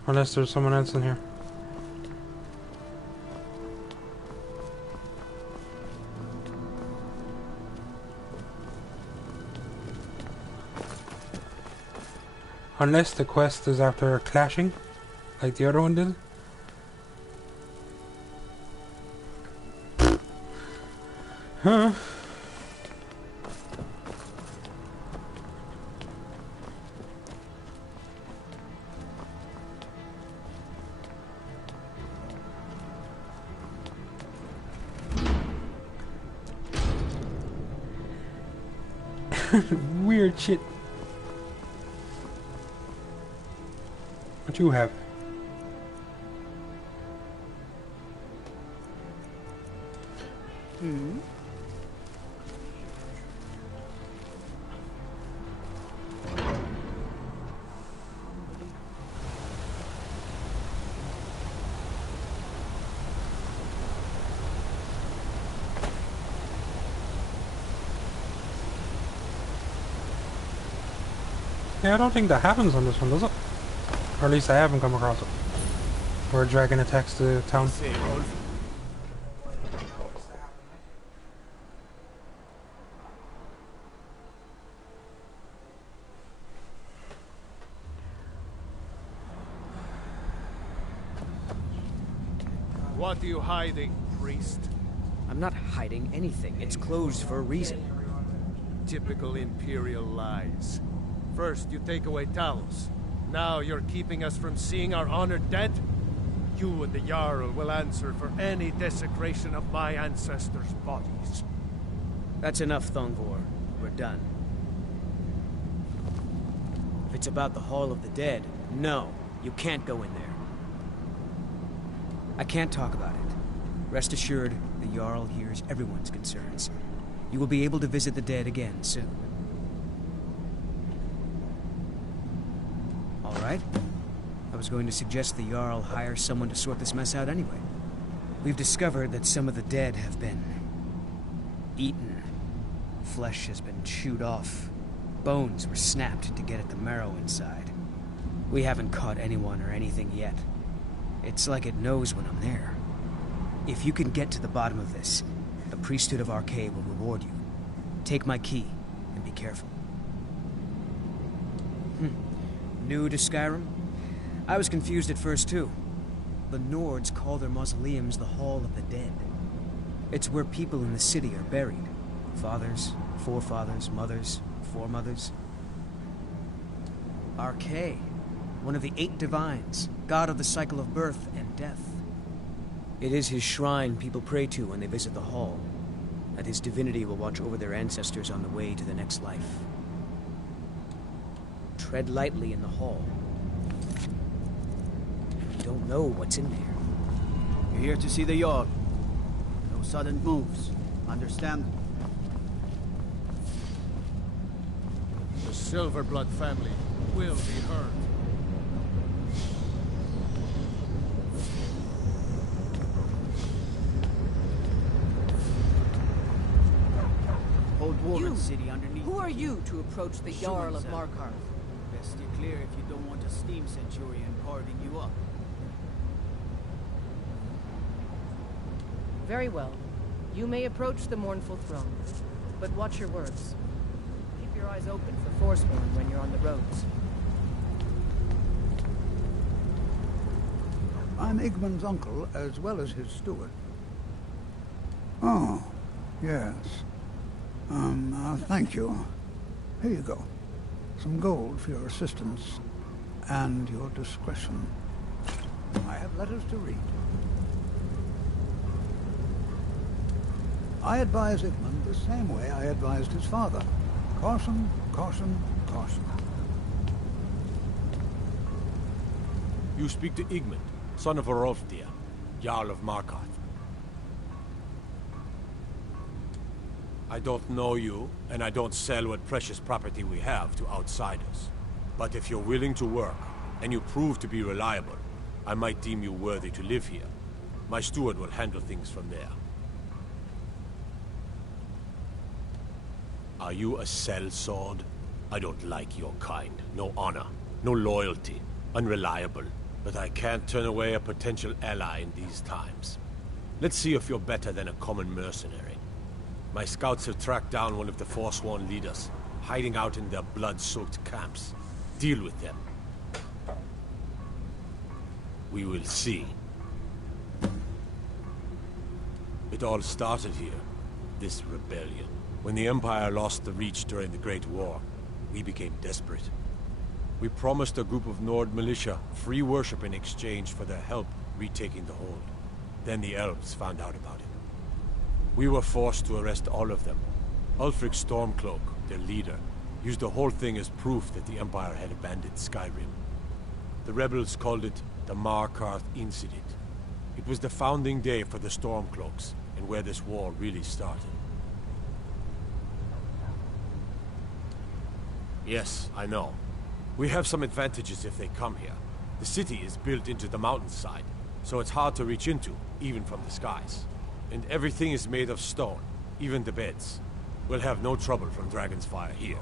Unless there's someone else in here. Unless the quest is after clashing, like the other one did. Huh. Weird shit. What you have? Yeah, I don't think that happens on this one, does it? Or at least I haven't come across it. Where a dragon attacks the town. What are you hiding, priest? I'm not hiding anything. It's closed for a reason. Typical Imperial lies. First, you take away Talos. Now you're keeping us from seeing our honored dead? You and the Jarl will answer for any desecration of my ancestors' bodies. That's enough, Thongvor. We're done. If it's about the Hall of the Dead, no, you can't go in there. I can't talk about it. Rest assured, the Jarl hears everyone's concerns. You will be able to visit the dead again soon. All right? I was going to suggest the Jarl hire someone to sort this mess out anyway. We've discovered that some of the dead have been eaten. Flesh has been chewed off. Bones were snapped to get at the marrow inside. We haven't caught anyone or anything yet. It's like it knows when I'm there. If you can get to the bottom of this, the priesthood of Arcade will reward you. Take my key, and be careful. New to Skyrim? I was confused at first, too. The Nords call their mausoleums the Hall of the Dead. It's where people in the city are buried. Fathers, forefathers, mothers, foremothers. Arcade, one of the 8 divines, god of the cycle of birth and death. It is his shrine people pray to when they visit the hall, that his divinity will watch over their ancestors on the way to the next life. Tread lightly in the hall. You don't know what's in there. You're here to see the Jarl. No sudden moves. Understand? The Silverblood family will be heard. Old Warren City underneath. Who are you to approach the Jarl of Markarth? Best steer clear if you don't want a steam centurion carving you up. Very well. You may approach the mournful throne, but watch your words. Keep your eyes open for Forsworn when you're on the roads. I'm Igmund's uncle, as well as his steward. Oh, yes. Thank you. Here you go. Some gold for your assistance and your discretion. I have letters to read. I advise Igmund the same way I advised his father. Caution, caution, caution. You speak to Igmund, son of Orolfdir, Jarl of Markarth. I don't know you, and I don't sell what precious property we have to outsiders. But if you're willing to work, and you prove to be reliable, I might deem you worthy to live here. My steward will handle things from there. Are you a sellsword? I don't like your kind. No honor, no loyalty, unreliable. But I can't turn away a potential ally in these times. Let's see if you're better than a common mercenary. My scouts have tracked down one of the Forsworn leaders, hiding out in their blood-soaked camps. Deal with them. We will see. It all started here, this rebellion. When the Empire lost the Reach during the Great War, we became desperate. We promised a group of Nord militia free worship in exchange for their help retaking the hold. Then the elves found out about it. We were forced to arrest all of them. Ulfric Stormcloak, their leader, used the whole thing as proof that the Empire had abandoned Skyrim. The rebels called it the Markarth Incident. It was the founding day for the Stormcloaks, and where this war really started. Yes, I know. We have some advantages if they come here. The city is built into the mountainside, so it's hard to reach into, even from the skies. And everything is made of stone, even the beds. We'll have no trouble from Dragon's Fire here.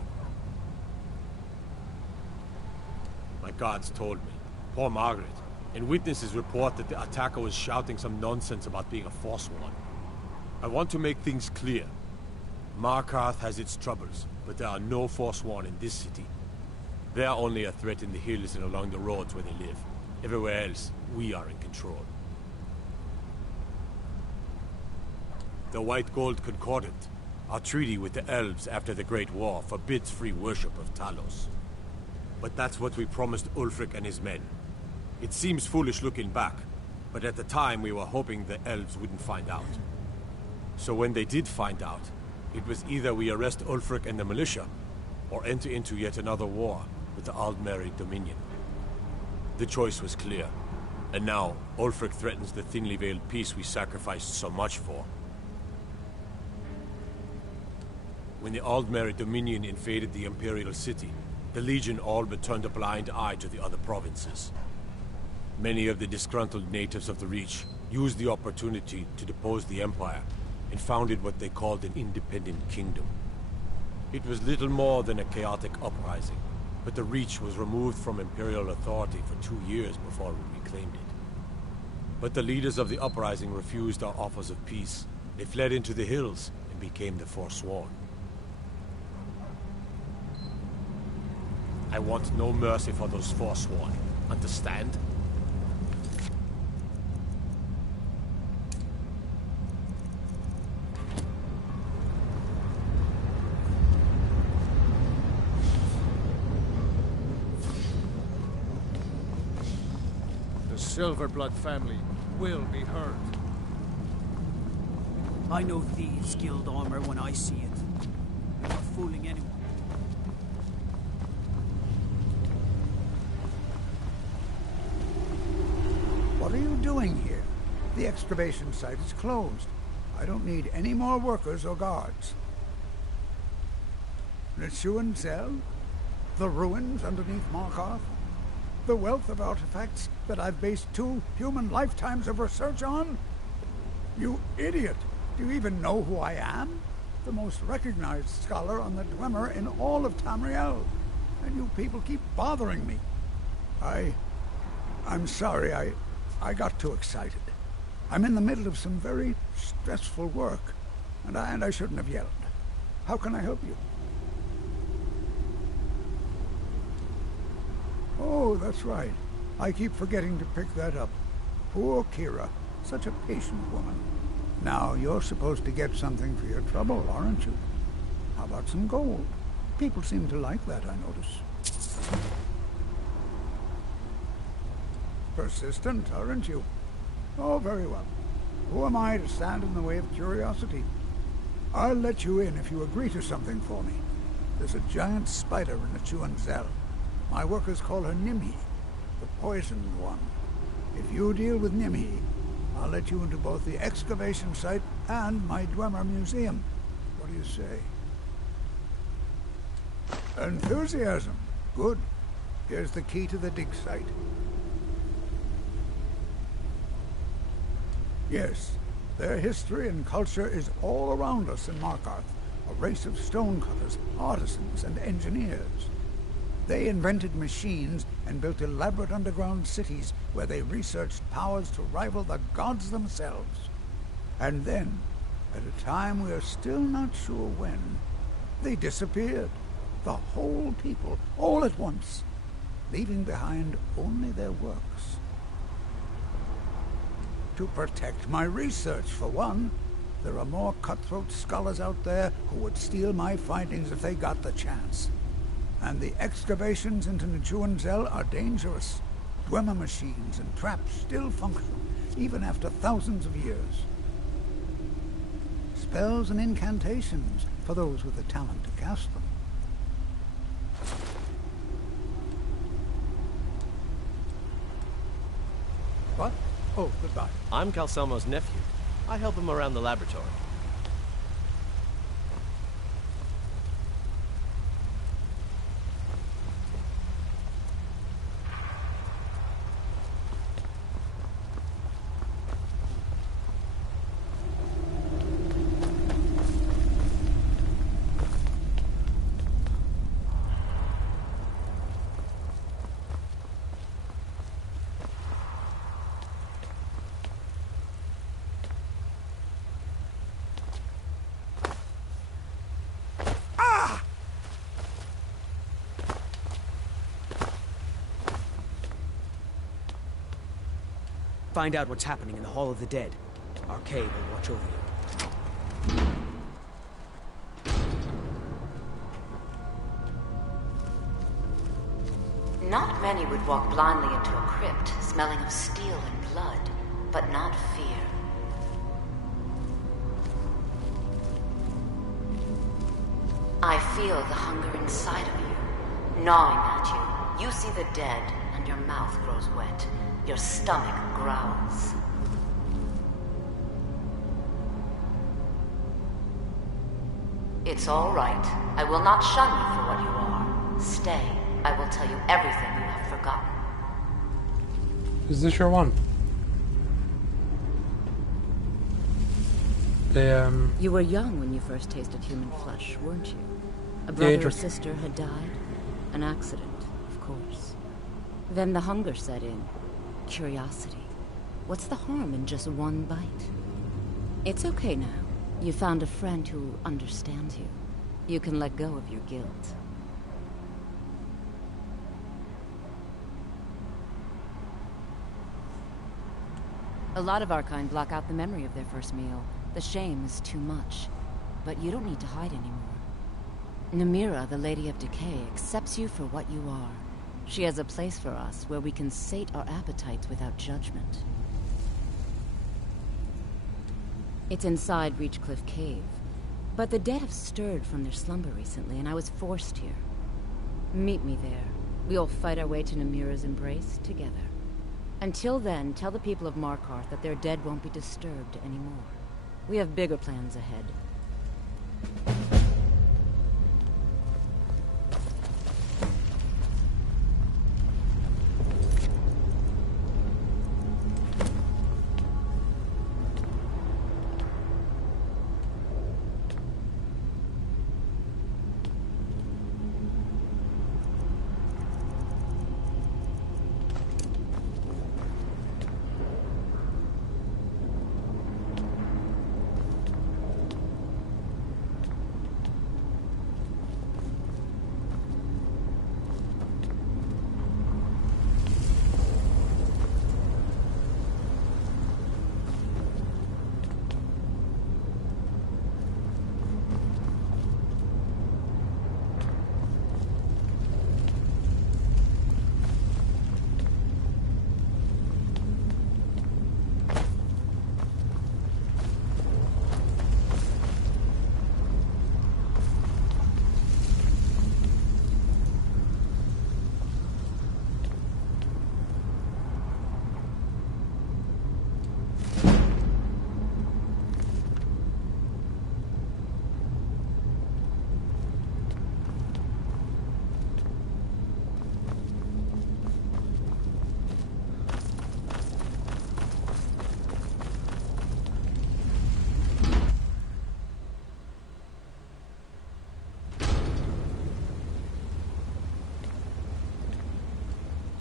My guards told me. Poor Margaret. And witnesses report that the attacker was shouting some nonsense about being a Forsworn. I want to make things clear. Markarth has its troubles, but there are no Forsworn in this city. They are only a threat in the hills and along the roads where they live. Everywhere else, we are in control. The White Gold Concordant, our treaty with the elves after the Great War, forbids free worship of Talos. But that's what we promised Ulfric and his men. It seems foolish looking back, but at the time we were hoping the elves wouldn't find out. So when they did find out, it was either we arrest Ulfric and the militia, or enter into yet another war with the Aldmeri Dominion. The choice was clear, and now Ulfric threatens the thinly veiled peace we sacrificed so much for. When the Aldmeri Dominion invaded the Imperial City, the Legion all but turned a blind eye to the other provinces. Many of the disgruntled natives of the Reach used the opportunity to depose the Empire and founded what they called an independent kingdom. It was little more than a chaotic uprising, but the Reach was removed from Imperial authority for 2 years before we reclaimed it. But the leaders of the uprising refused our offers of peace. They fled into the hills and became the Forsworn. I want no mercy for those Forsworn. Understand? The Silverblood family will be heard. I know thieves' guild armor when I see it. You're not fooling anyone. What are you doing here? The excavation site is closed. I don't need any more workers or guards. Neshuan Zell? The ruins underneath Markarth? The wealth of artifacts that I've based 2 human lifetimes of research on? You idiot! Do you even know who I am? The most recognized scholar on the Dwemer in all of Tamriel. And you people keep bothering me. I'm sorry, I got too excited. I'm in the middle of some very stressful work, and I shouldn't have yelled. How can I help you? Oh, that's right. I keep forgetting to pick that up. Poor Kira. Such a patient woman. Now, you're supposed to get something for your trouble, aren't you? How about some gold? People seem to like that, I notice. Persistent, aren't you? Oh, very well. Who am I to stand in the way of curiosity? I'll let you in if you agree to something for me. There's a giant spider in the Chuan Zell. My workers call her Nimi. the poisoned one. If you deal with Nimhi, I'll let you into both the excavation site and my Dwemer museum. What do you say? Enthusiasm. Good. Here's the key to the dig site. Yes, their history and culture is all around us in Markarth. A race of stonecutters, artisans, and engineers. They invented machines and built elaborate underground cities where they researched powers to rival the gods themselves. And then, at a time we are still not sure when, they disappeared. The whole people, all at once, leaving behind only their works. To protect my research, for one. There are more cutthroat scholars out there who would steal my findings if they got the chance. And the excavations into Nichuan-Zel are dangerous. Dwemer machines and traps still function, even after thousands of years. Spells and incantations for those with the talent to cast them. What? Oh, goodbye. I'm Calcelmo's nephew. I help him around the laboratory. Find out what's happening in the Hall of the Dead. Arcade will watch over you. Not many would walk blindly into a crypt, smelling of steel and blood, but not fear. I feel the hunger inside of you, gnawing at you. You see the dead, and your mouth grows wet. Your stomach growls. It's all right. I will not shun you for what you are. Stay. I will tell you everything you have forgotten. Is this your one? You were young when you first tasted human flesh, weren't you? A brother or sister had died? An accident, of course. Then the hunger set in. Curiosity. What's the harm in just one bite? It's okay now. You found a friend who understands you. You can let go of your guilt. A lot of our kind block out the memory of their first meal. The shame is too much. But you don't need to hide anymore. Namira, the Lady of Decay, accepts you for what you are. She has a place for us where we can sate our appetites without judgment. It's inside Reachcliff Cave. But the dead have stirred from their slumber recently, and I was forced here. Meet me there. We'll fight our way to Namira's embrace together. Until then, tell the people of Markarth that their dead won't be disturbed anymore. We have bigger plans ahead.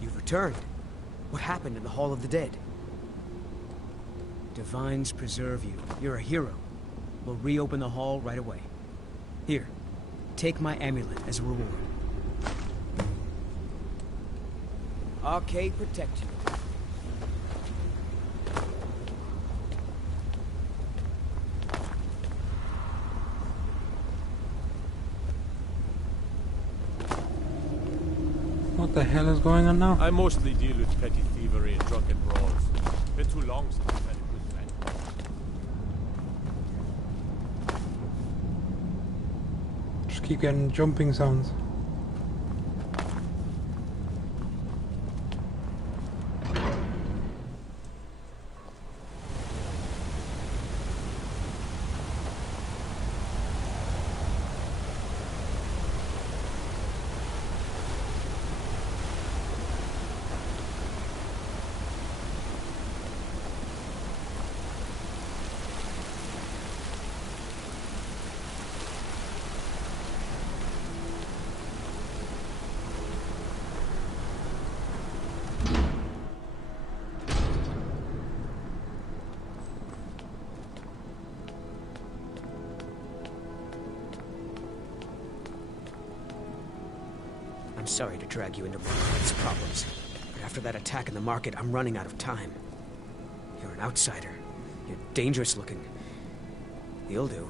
You've returned. What happened in the Hall of the Dead? Divines preserve you. You're a hero. We'll reopen the hall right away. Here, take my amulet as a reward. Arcade protect you. What the hell is going on now? I mostly deal with petty thievery and drunken brawls. Been too long since I've had a good friend. Just keep getting jumping sounds. I'm sorry to drag you into Margaret's problems, but after that attack in the market, I'm running out of time. You're an outsider. You're dangerous looking. You'll do.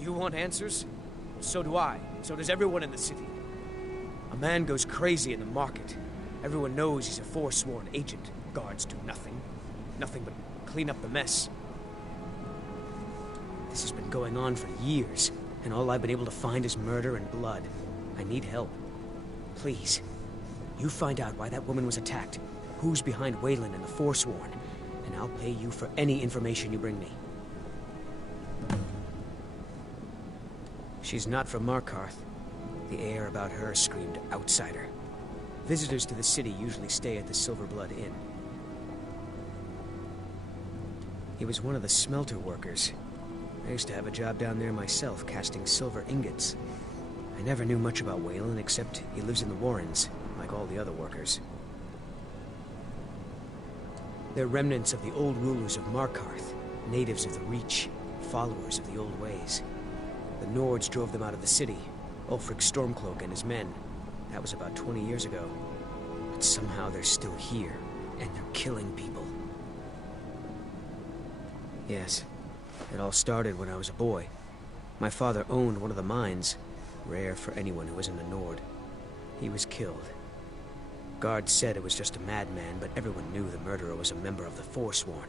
You want answers? Well, so do I. So does everyone in the city. A man goes crazy in the market. Everyone knows he's a forsworn agent. Guards do nothing. Nothing but clean up the mess. This has been going on for years, and all I've been able to find is murder and blood. I need help. Please, you find out why that woman was attacked, who's behind Waylon and the Forsworn, and I'll pay you for any information you bring me. She's not from Markarth. The air about her screamed outsider. Visitors to the city usually stay at the Silverblood Inn. He was one of the smelter workers. I used to have a job down there myself, casting silver ingots. I never knew much about Waylon, except he lives in the Warrens, like all the other workers. They're remnants of the old rulers of Markarth, natives of the Reach, followers of the old ways. The Nords drove them out of the city, Ulfric Stormcloak and his men. That was about 20 years ago. But somehow they're still here, and they're killing people. Yes. It all started when I was a boy. My father owned one of the mines, rare for anyone who isn't a Nord. He was killed. Guards said it was just a madman, but everyone knew the murderer was a member of the Forsworn.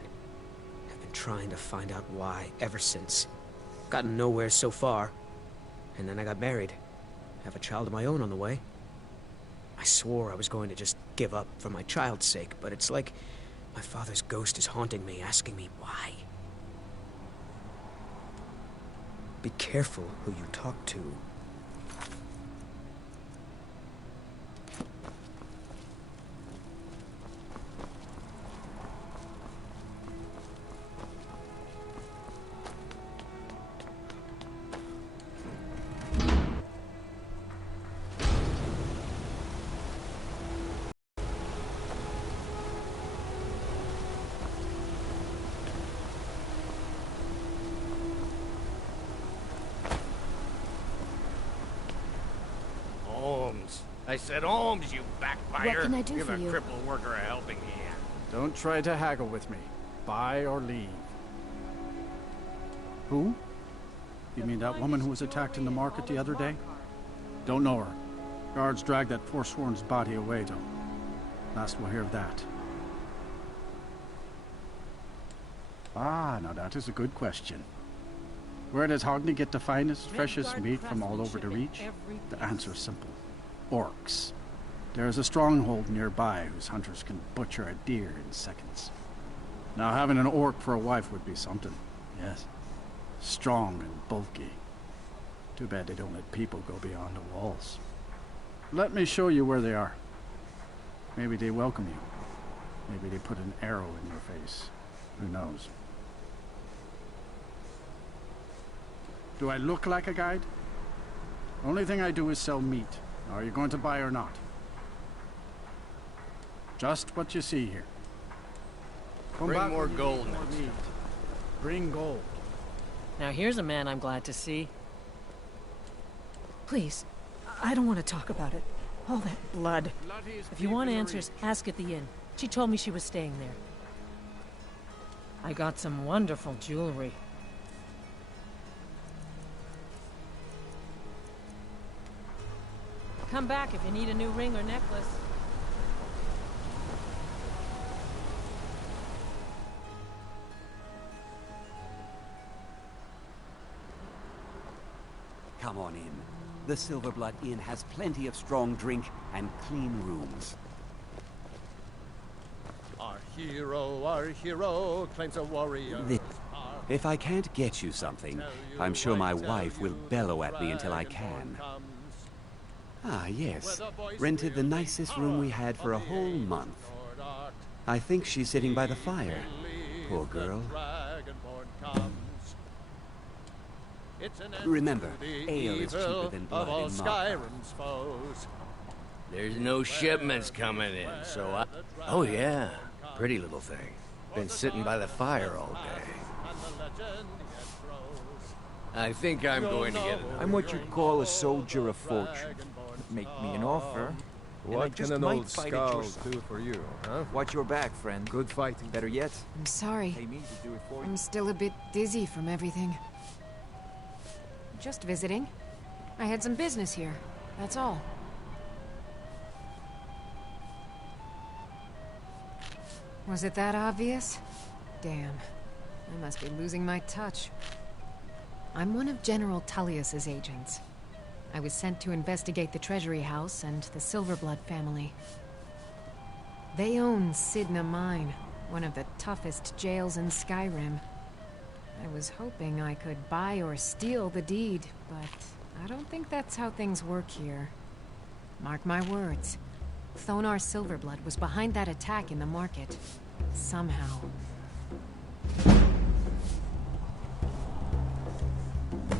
I've been trying to find out why ever since. Gotten nowhere so far. And then I got married. Have a child of my own on the way. I swore I was going to just give up for my child's sake, but it's like my father's ghost is haunting me, asking me why. Be careful who you talk to. I said, Holmes, you backbiter. What can I do Give for a you? crippled worker a helping hand. Don't try to haggle with me. Buy or leave. Who? You mean that woman who was attacked in the market the other day? Don't know her. Guards dragged that Forsworn's body away, though. Last we'll hear of that. Ah, now that is a good question. Where does Hogney get the finest, freshest meat from all over the Reach? The answer's simple. Orcs. There is a stronghold nearby whose hunters can butcher a deer in seconds. Now having an orc for a wife would be something, yes. Strong and bulky. Too bad they don't let people go beyond the walls. Let me show you where they are. Maybe they welcome you. Maybe they put an arrow in your face. Who knows? Do I look like a guide? Only thing I do is sell meat. Are you going to buy or not? Just what you see here. Bring more gold more next meat. time. Bring gold. Now here's a man I'm glad to see. Please, I don't want to talk about it. All that blood. If you want answers, ask at the inn. She told me she was staying there. I got some wonderful jewelry. Come back if you need a new ring or necklace. Come on in. The Silverblood Inn has plenty of strong drink and clean rooms. Our hero claims a warrior. If I can't get you something, I'm sure my wife will bellow at me until I can. Ah, yes. Rented the nicest room we had for a whole month. I think she's sitting by the fire. Poor girl. Remember, ale is cheaper than blood in Skyrim's foes. There's no shipments coming in, so I... Oh yeah, pretty little thing. Been sitting by the fire all day. I think I'm going to get I'm what you'd call a soldier of fortune. Make me an offer. What can an old skull do for you, huh? Watch your back, friend. Good fighting. Better yet, I'm sorry. pay me to do it for you. I'm still a bit dizzy from everything. Just visiting. I had some business here. That's all. Was it that obvious? Damn. I must be losing my touch. I'm one of General Tullius's agents. I was sent to investigate the Treasury House and the Silverblood family. They own Sidna Mine, one of the toughest jails in Skyrim. I was hoping I could buy or steal the deed, but I don't think that's how things work here. Mark my words. Thonar Silverblood was behind that attack in the market. Somehow.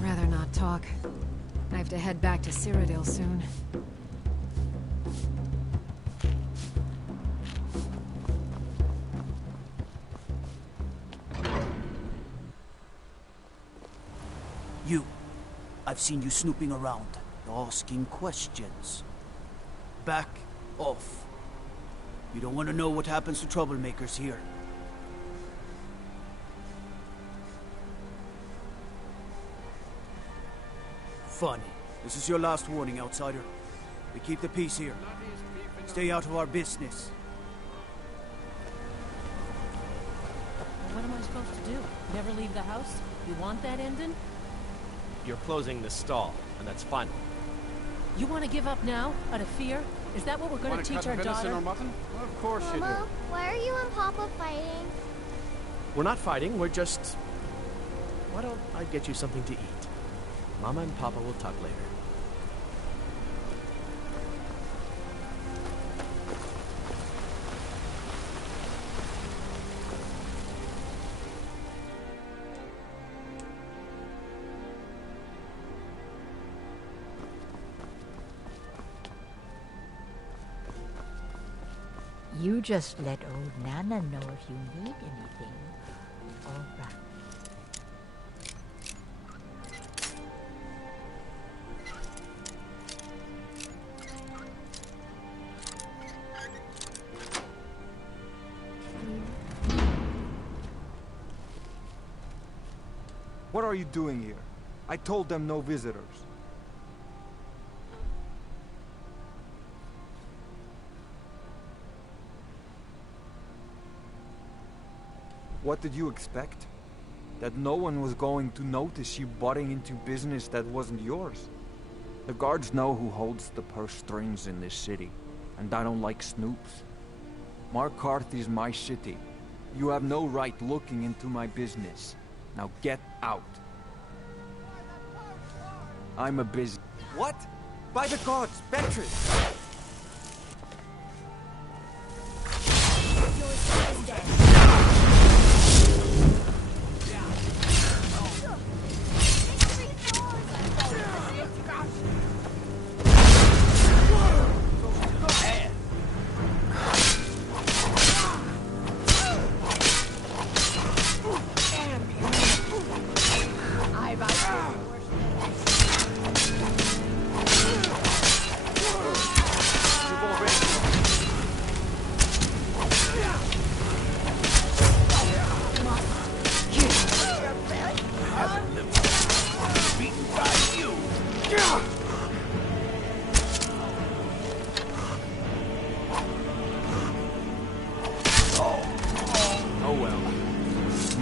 Rather not talk. I have to head back to Cyrodiil soon. You. I've seen you snooping around, asking questions. Back off. You don't want to know what happens to troublemakers here. Funny. This is your last warning, outsider. We keep the peace here. Stay out of our business. What am I supposed to do? Never leave the house? You want that ending? You're closing the stall, and that's final. You want to give up now, out of fear? Is that what we're going to teach our daughter? Or mutton? Well, of course Mama, you do. why are you and Papa fighting? We're not fighting, we're just... Why don't I get you something to eat? Mama and Papa will talk later. You just let old Nana know if you need anything. All right. What are you doing here? I told them no visitors. What did you expect? That no one was going to notice you butting into business that wasn't yours? The guards know who holds the purse strings in this city, and I don't like snoops. Markarth is my city. You have no right looking into my business. Now get out. I'm a busy... What? By the gods, Beatrice!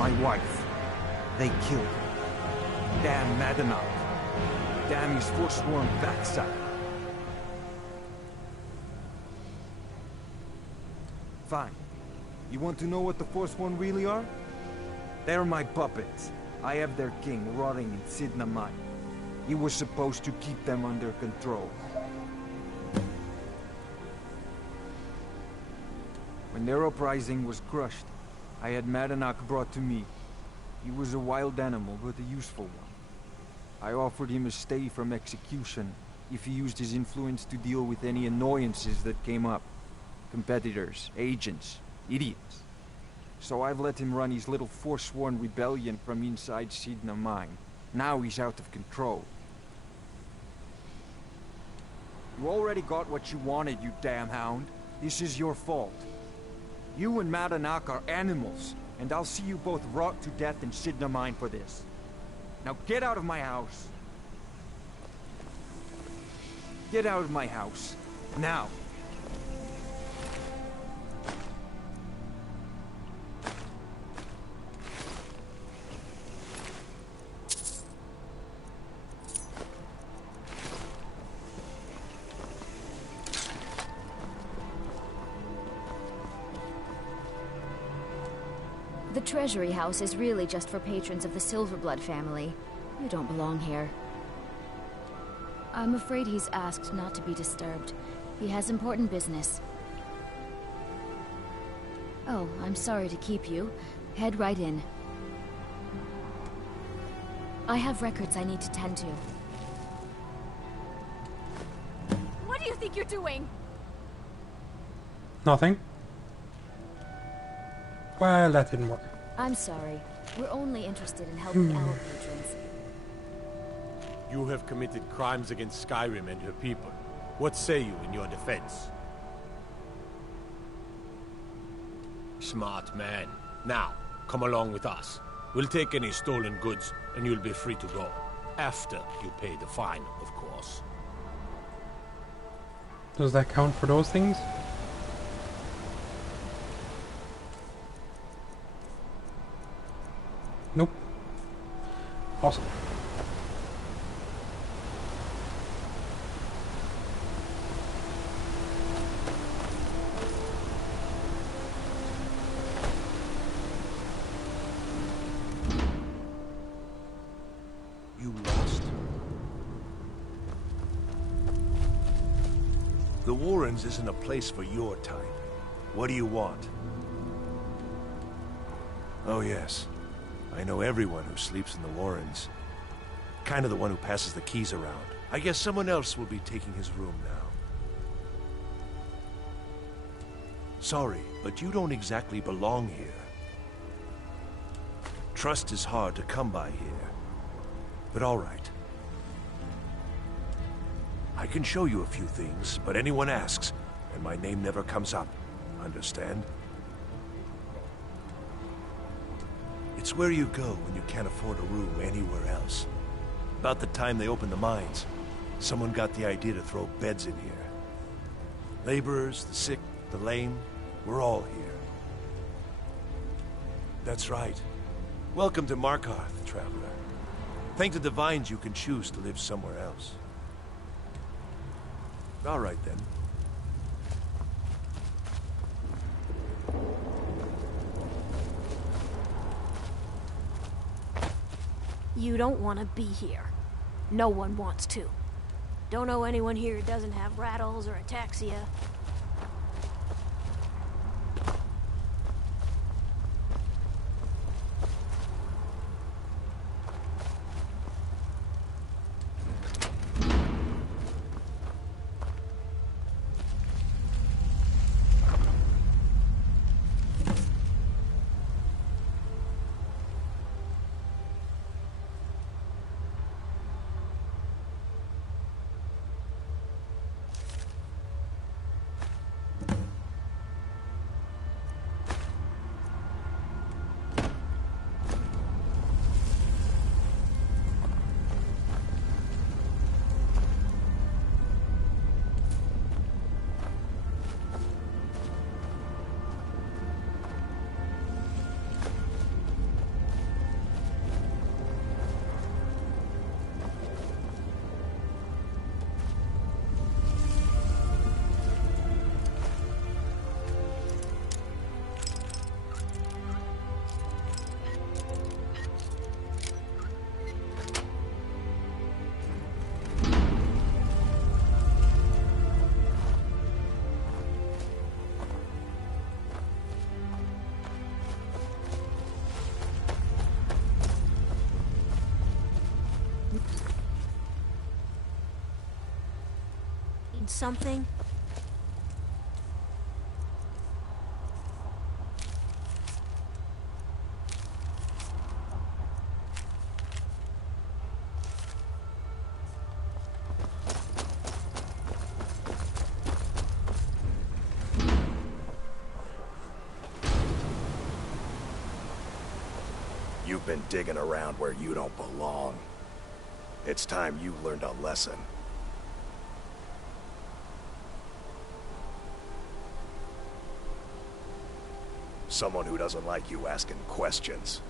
my wife. They killed her. Damn Madanach. Damn his forsworn backside. Fine. You want to know what the Forsworn really are? They're my puppets. I have their king rotting in Sidna Mine. He was supposed to keep them under control. When their uprising was crushed, I had Madanach brought to me. He was a wild animal, but a useful one. I offered him a stay from execution if he used his influence to deal with any annoyances that came up. Competitors, agents, idiots. So I've let him run his little forsworn rebellion from inside Sidna Mine. Now he's out of control. You already got what you wanted, you damn hound. This is your fault. You and Madanach are animals, and I'll see you both rot to death in Sidna Mine for this. Now get out of my house. Get out of my house. Now. The Treasury House is really just for patrons of the Silverblood family. You don't belong here. I'm afraid he's asked not to be disturbed. He has important business. Oh, I'm sorry to keep you. Head right in. I have records I need to tend to. What do you think you're doing? Nothing. Well, that didn't work. I'm sorry. We're only interested in helping our patrons. You have committed crimes against Skyrim and her people. What say you in your defense? Smart man. Now, come along with us. We'll take any stolen goods, and you'll be free to go. After you pay the fine, of course. Does that count for those things? Nope. Awesome. You lost. The Warrens isn't a place for your type. What do you want? Oh yes. I know everyone who sleeps in the Warrens. Kind of the one who passes the keys around. I guess someone else will be taking his room now. Sorry, but you don't exactly belong here. Trust is hard to come by here. But all right. I can show you a few things, but anyone asks, and my name never comes up. Understand? It's where you go when you can't afford a room anywhere else. About the time they opened the mines, someone got the idea to throw beds in here. Laborers, the sick, the lame, we're all here. That's right. Welcome to Markarth, traveler. Thank the Divines you can choose to live somewhere else. All right, then. You don't want to be here. No one wants to. Don't know anyone here who doesn't have rattles or ataxia. Want something? You've been digging around where you don't belong. It's time you learned a lesson. Someone who doesn't like you asking questions.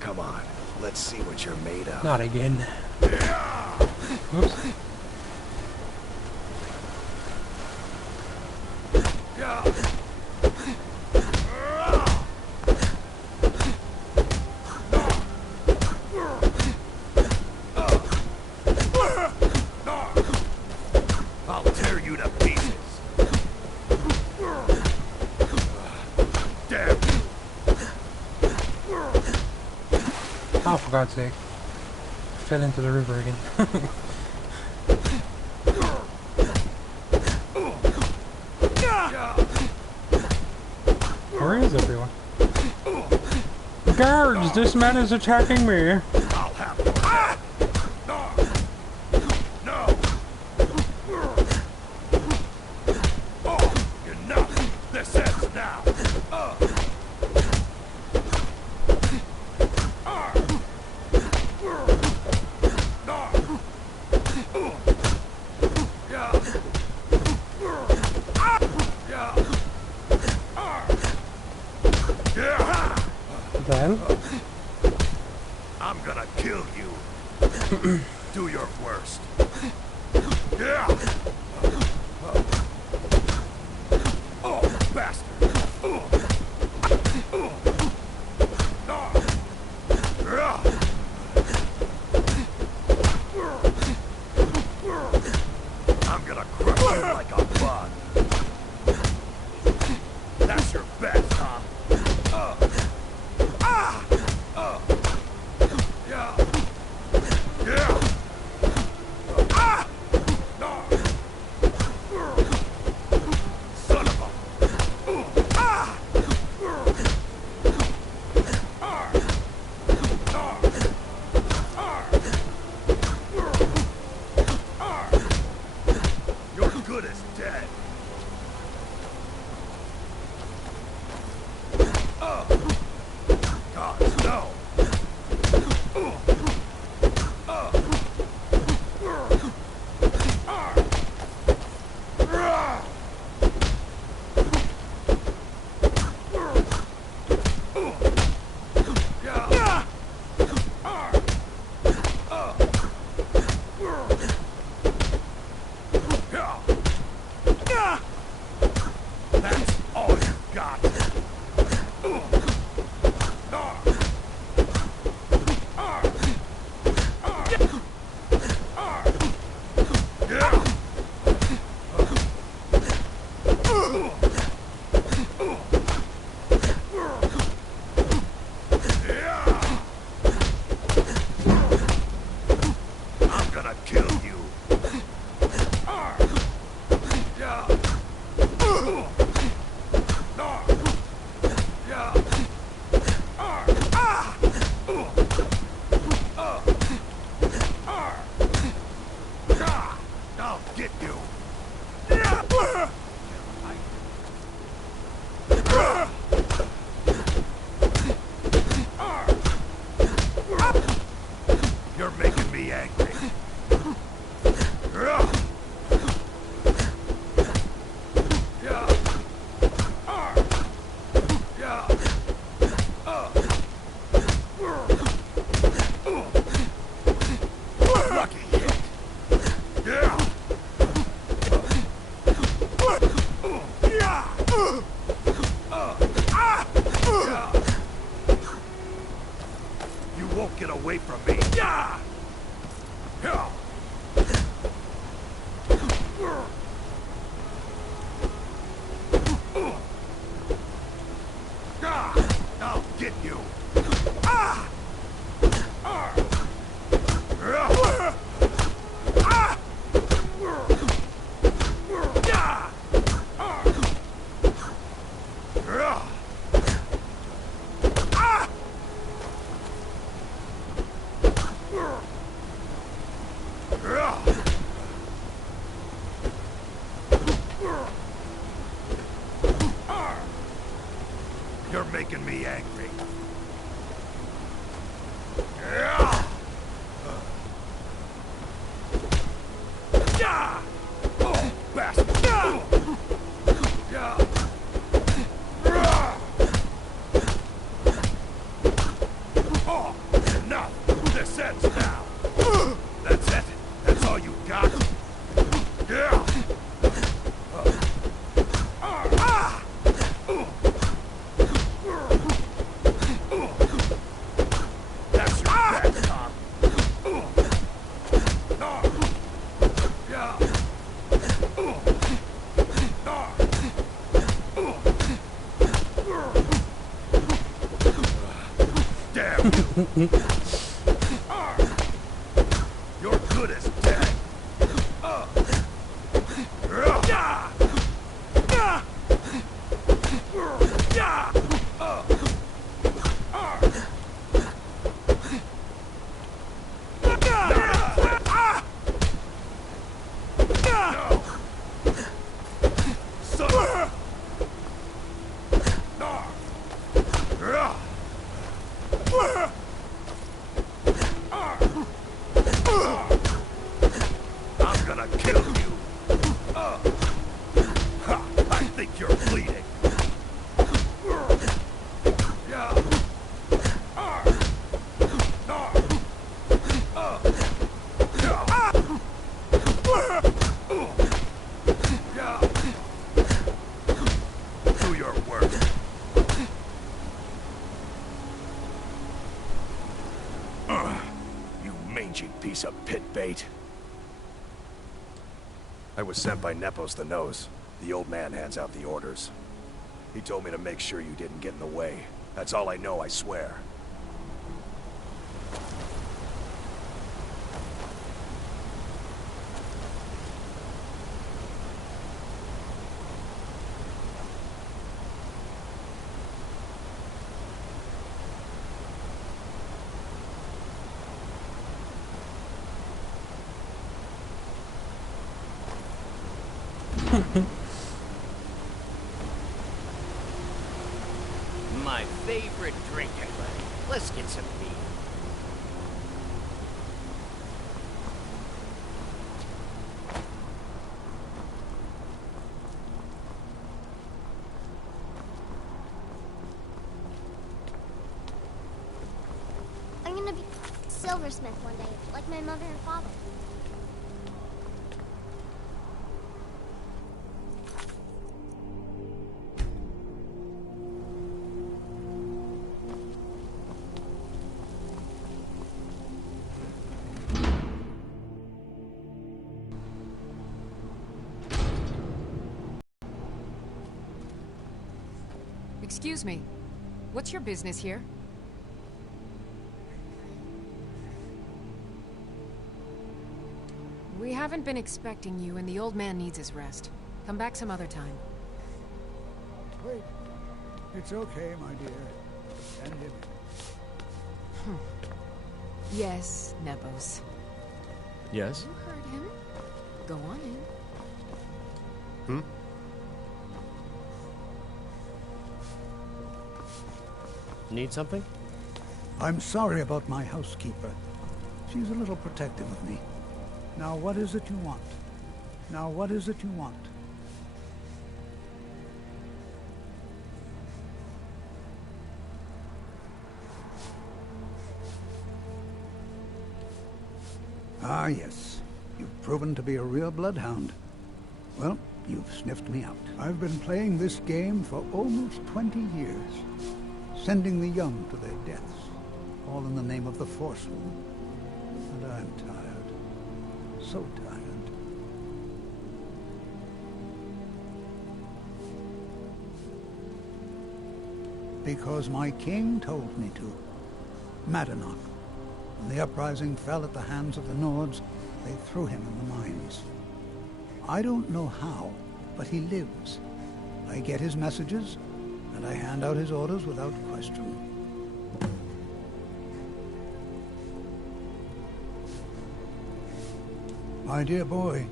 Come on, let's see what you're made of. Not again. Oops. I'll tear you to pieces. Damn. Oh, for God's sake. Fell into the river again. Where is everyone? Guards, this man is attacking me. I'll have more. No. Oh, enough. This ends now. Then? I'm gonna kill you. Do your worst. Yeah. Oh, bastard. I'm gonna crush you like a bug. That's your best, huh? You're good as dead. Gods, no. That's all you got. I'm gonna kill you. I'll get you. You're making me angry. Lucky hit. Oh, bastard! Oh, enough! This ends now! That's it? That's all you got? Yeah! That's your back, Tom! Damn you! You're good as dead! I'm gonna kill you! I think you're bleeding! Do your work. You mangy piece of pit bait. I was sent by Nepos the Nose. The old man hands out the orders. He told me to make sure you didn't get in the way. That's all I know, I swear. My favorite drink, everybody. Let's get some beer. I'm gonna be silversmith one day, like my mother and father. Excuse me. What's your business here? We haven't been expecting you, and the old man needs his rest. Come back some other time. Wait. It's okay, my dear. Send him in. Yes, Nepos. Yes? You heard him. Go on in. Hmm? Need something? I'm sorry about my housekeeper. She's a little protective of me. Now, what is it you want? Now, what is it you want? Ah, yes. You've proven to be a real bloodhound. Well, you've sniffed me out. I've been playing this game for almost 20 years. Sending the young to their deaths, all in the name of the Forsworn. And I'm tired. So tired. Because my king told me to. Madanach. When the uprising fell at the hands of the Nords, they threw him in the mines. I don't know how, but he lives. I get his messages, and I hand out his orders without question. My dear boy,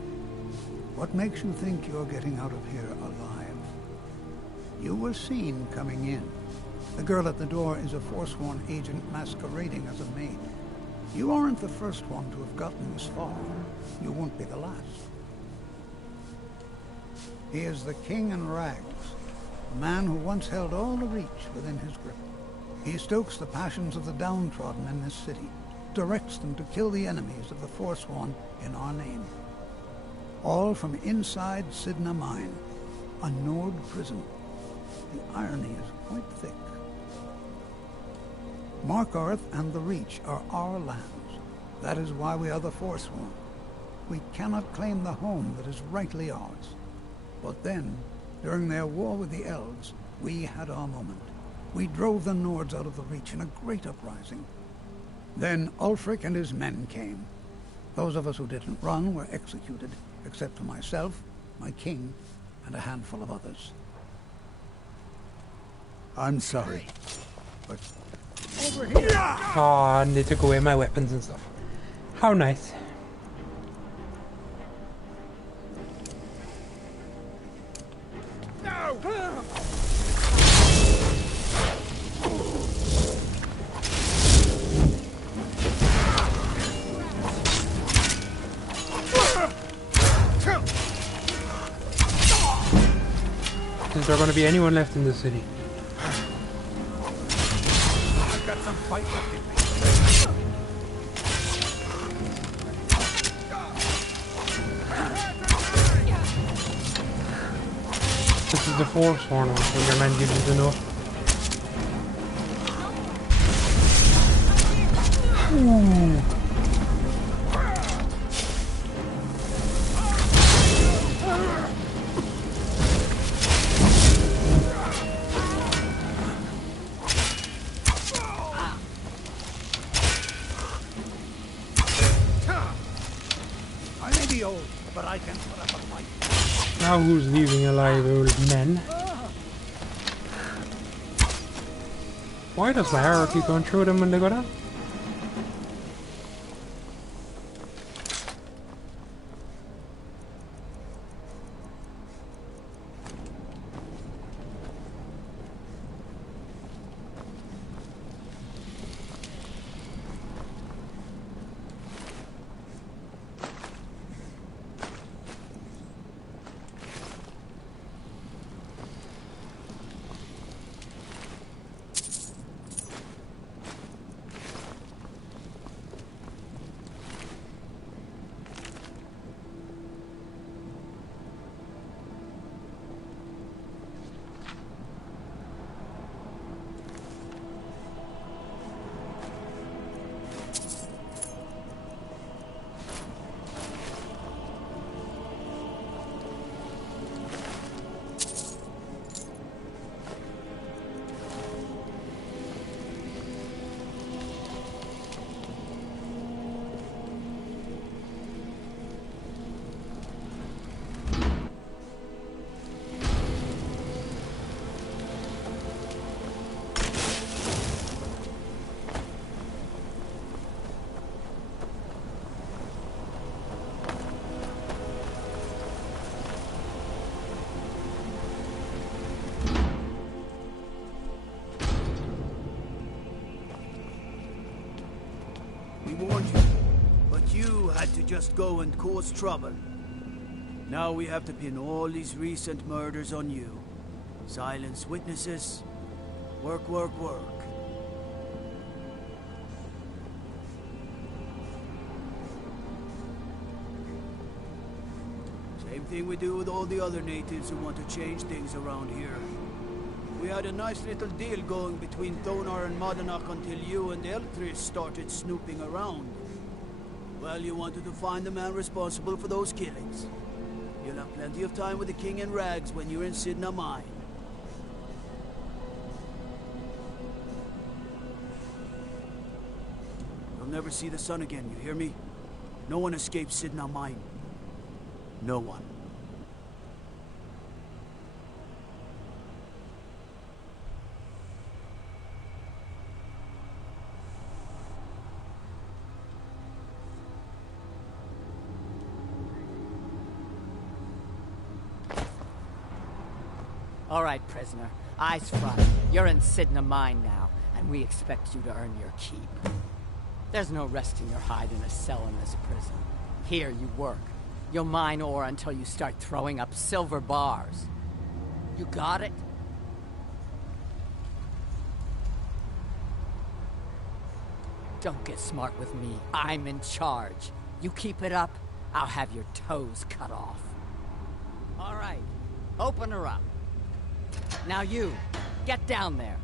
what makes you think you're getting out of here alive? You were seen coming in. The girl at the door is a Forsworn agent masquerading as a maid. You aren't the first one to have gotten this far. You won't be the last. He is the king in rags, a man who once held all the Reach within his grip. He stokes the passions of the downtrodden in this city, directs them to kill the enemies of the Forsworn in our name. All from inside Sidna Mine, a Nord prison. The irony is quite thick. Markarth and the Reach are our lands. That is why we are the Forsworn. We cannot claim the home that is rightly ours. But then, during their war with the elves, we had our moment. We drove the Nords out of the Reach in a great uprising. Then Ulfric and his men came. Those of us who didn't run were executed, except for myself, my king, and a handful of others. I'm sorry, but over here. Oh, and they took away my weapons and stuff. How nice. No! Is there going to be anyone left in the city? I've got some fight left in me. This is the Forsworn when your man gives you the note. Ooh. I may be old, but I can put up a fight. Now who's leaving alive, old men? Why does my arrow keep going through them when they go down? Warned you, but you had to just go and cause trouble. Now we have to pin all these recent murders on you. Silence witnesses. Work, work, work. Same thing we do with all the other natives who want to change things around here. We had a nice little deal going between Thonar and Madanach until you and Elthris started snooping around. Well, you wanted to find the man responsible for those killings. You'll have plenty of time with the king in rags when you're in Sidna Mine. You'll never see the sun again, you hear me? No one escapes Sidna Mine. No one. All right, prisoner. Eyes front. You're in Sidna Mine now, and we expect you to earn your keep. There's no resting your hide in a cell in this prison. Here you work. You'll mine ore until you start throwing up silver bars. You got it? Don't get smart with me. I'm in charge. You keep it up, I'll have your toes cut off. All right, open her up. Now you, get down there.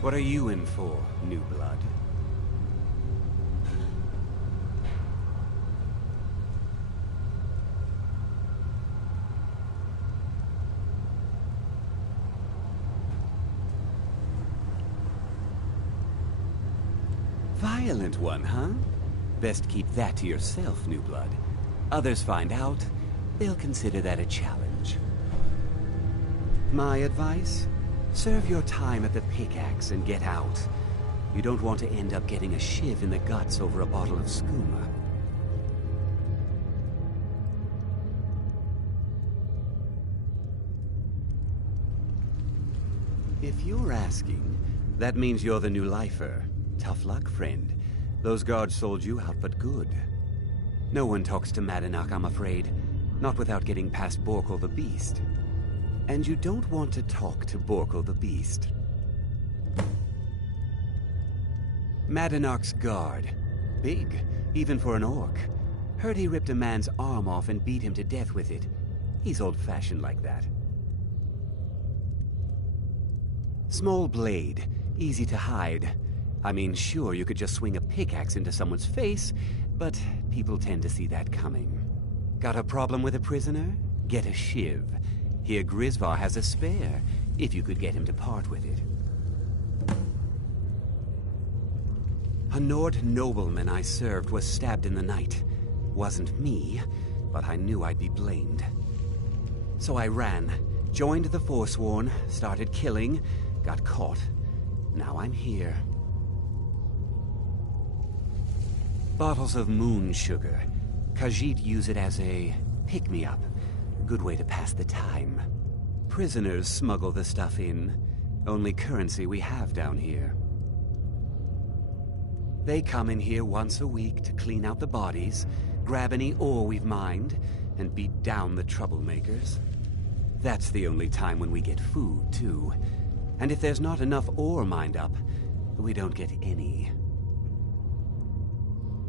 What are you in for, new blood? Violent one, huh? Best keep that to yourself, new blood. Others find out, they'll consider that a challenge. My advice? Serve your time at the pickaxe and get out. You don't want to end up getting a shiv in the guts over a bottle of skooma. If you're asking, that means you're the new lifer. Tough luck, friend. Those guards sold you out, but good. No one talks to Madanach, I'm afraid. Not without getting past Borkul the Beast. And you don't want to talk to Borkul the Beast. Madanach's guard. Big, even for an orc. Heard he ripped a man's arm off and beat him to death with it. He's old-fashioned like that. Small blade, easy to hide. I mean, sure, you could just swing a pickaxe into someone's face, but people tend to see that coming. Got a problem with a prisoner? Get a shiv. Here Grisvar has a spare, if you could get him to part with it. A Nord nobleman I served was stabbed in the night. Wasn't me, but I knew I'd be blamed. So I ran, joined the Forsworn, started killing, got caught. Now I'm here. Bottles of moon sugar. Khajiit use it as a pick-me-up. Good way to pass the time. Prisoners smuggle the stuff in. Only currency we have down here. They come in here once a week to clean out the bodies, grab any ore we've mined, and beat down the troublemakers. That's the only time when we get food, too. And if there's not enough ore mined up, we don't get any.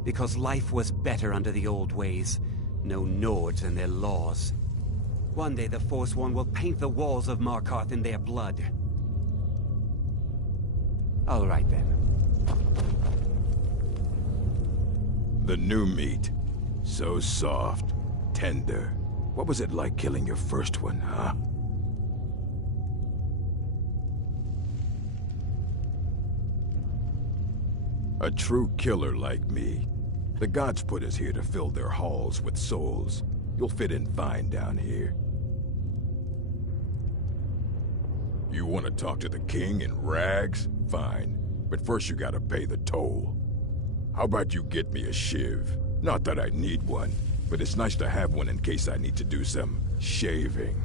Because life was better under the old ways. No Nords and their laws. One day the Forsworn will paint the walls of Markarth in their blood. All right then. The new meat. So soft, tender. What was it like killing your first one, huh? A true killer like me. The gods put us here to fill their halls with souls. You'll fit in fine down here. You want to talk to the king in rags? Fine. But first you gotta pay the toll. How about you get me a shiv? Not that I need one, but it's nice to have one in case I need to do some shaving.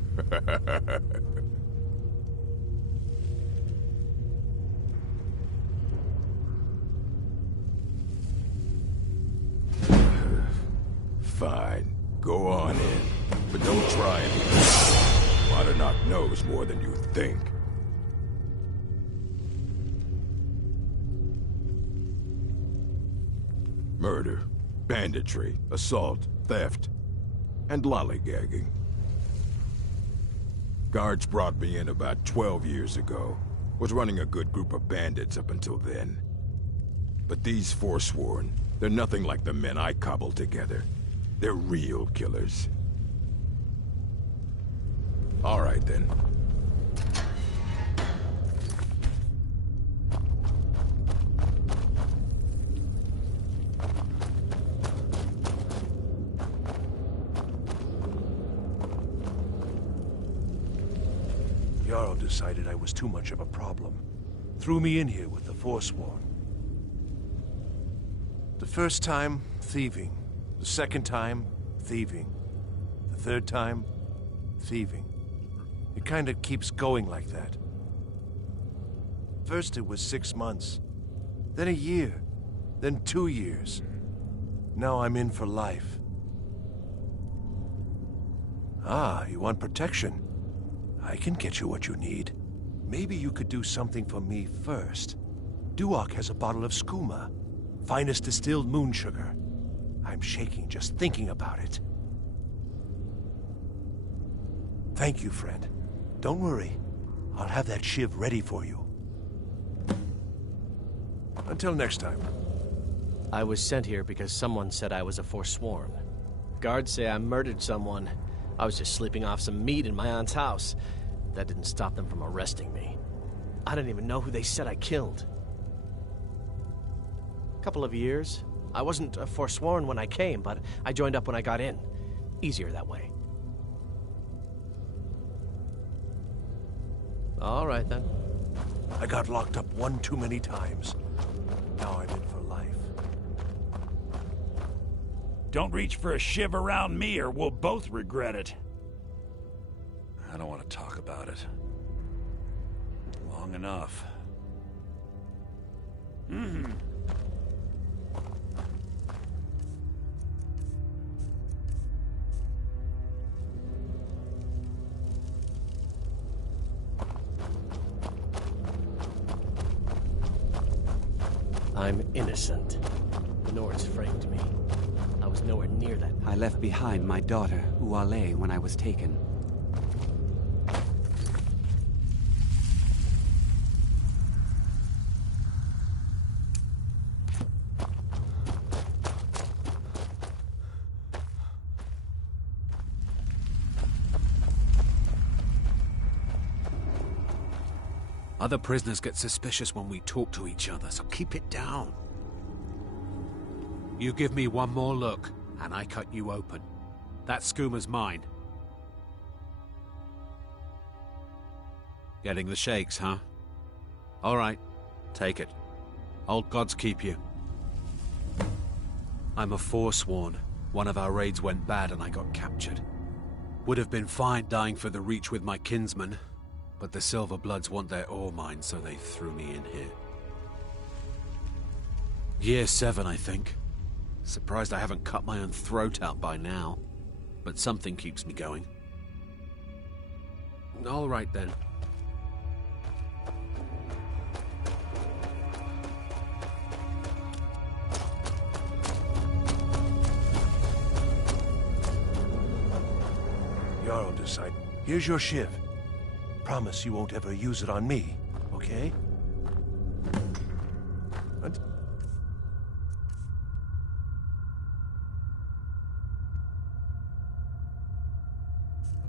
Fine. Go on in. But don't try anything. Madanach knows more than you think. Murder, banditry, assault, theft, and lollygagging. Guards brought me in about 12 years ago. Was running a good group of bandits up until then. But these Forsworn, they're nothing like the men I cobbled together. They're real killers. All right, then. Jarl decided I was too much of a problem. Threw me in here with the Forsworn. The first time, thieving. The second time, thieving. The third time, thieving. It kind of keeps going like that. First it was 6 months, then a year, then 2 years. Now I'm in for life. Ah, you want protection? I can get you what you need. Maybe you could do something for me first. Duok has a bottle of skooma, finest distilled moon sugar. I'm shaking just thinking about it. Thank you, friend. Don't worry. I'll have that shiv ready for you. Until next time. I was sent here because someone said I was a Forsworn. Guards say I murdered someone. I was just sleeping off some meat in my aunt's house. That didn't stop them from arresting me. I don't even know who they said I killed. Couple of years. I wasn't a Forsworn when I came, but I joined up when I got in. Easier that way. All right, then. I got locked up one too many times. Now I'm in for life. Don't reach for a shiv around me or we'll both regret it. I don't want to talk about it. Long enough. I'm innocent. The Nords framed me. I was nowhere near that. I left behind my daughter, Uale, when I was taken. Other prisoners get suspicious when we talk to each other, so keep it down. You give me one more look, and I cut you open. That skooma's mine. Getting the shakes, huh? All right, take it. Old gods keep you. I'm a Forsworn. One of our raids went bad and I got captured. Would have been fine dying for the Reach with my kinsmen, but the Silver Bloods want their ore mine, so they threw me in here. Year 7, I think. Surprised I haven't cut my own throat out by now. But something keeps me going. All right, then. Jarl decide. Here's your shiv. Promise you won't ever use it on me, okay?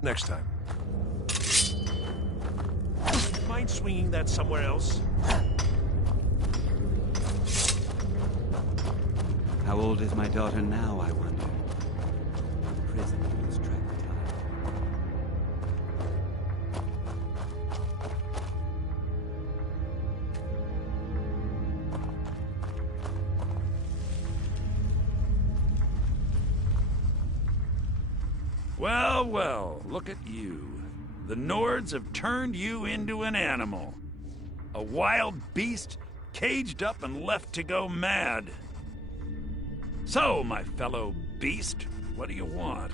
Next time. Mind swinging that somewhere else? How old is my daughter now, I wonder? Prison was trapped. Well, well, look at you. The Nords have turned you into an animal. A wild beast, caged up and left to go mad. So, my fellow beast, what do you want?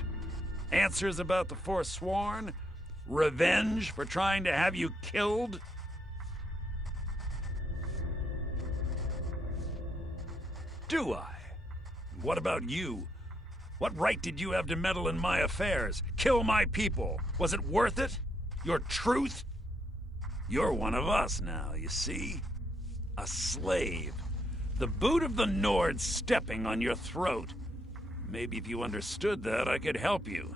Answers about the Forsworn? Revenge for trying to have you killed? Do I? What about you? What right did you have to meddle in my affairs? Kill my people? Was it worth it? Your truth? You're one of us now, you see? A slave. The boot of the Nords stepping on your throat. Maybe if you understood that, I could help you.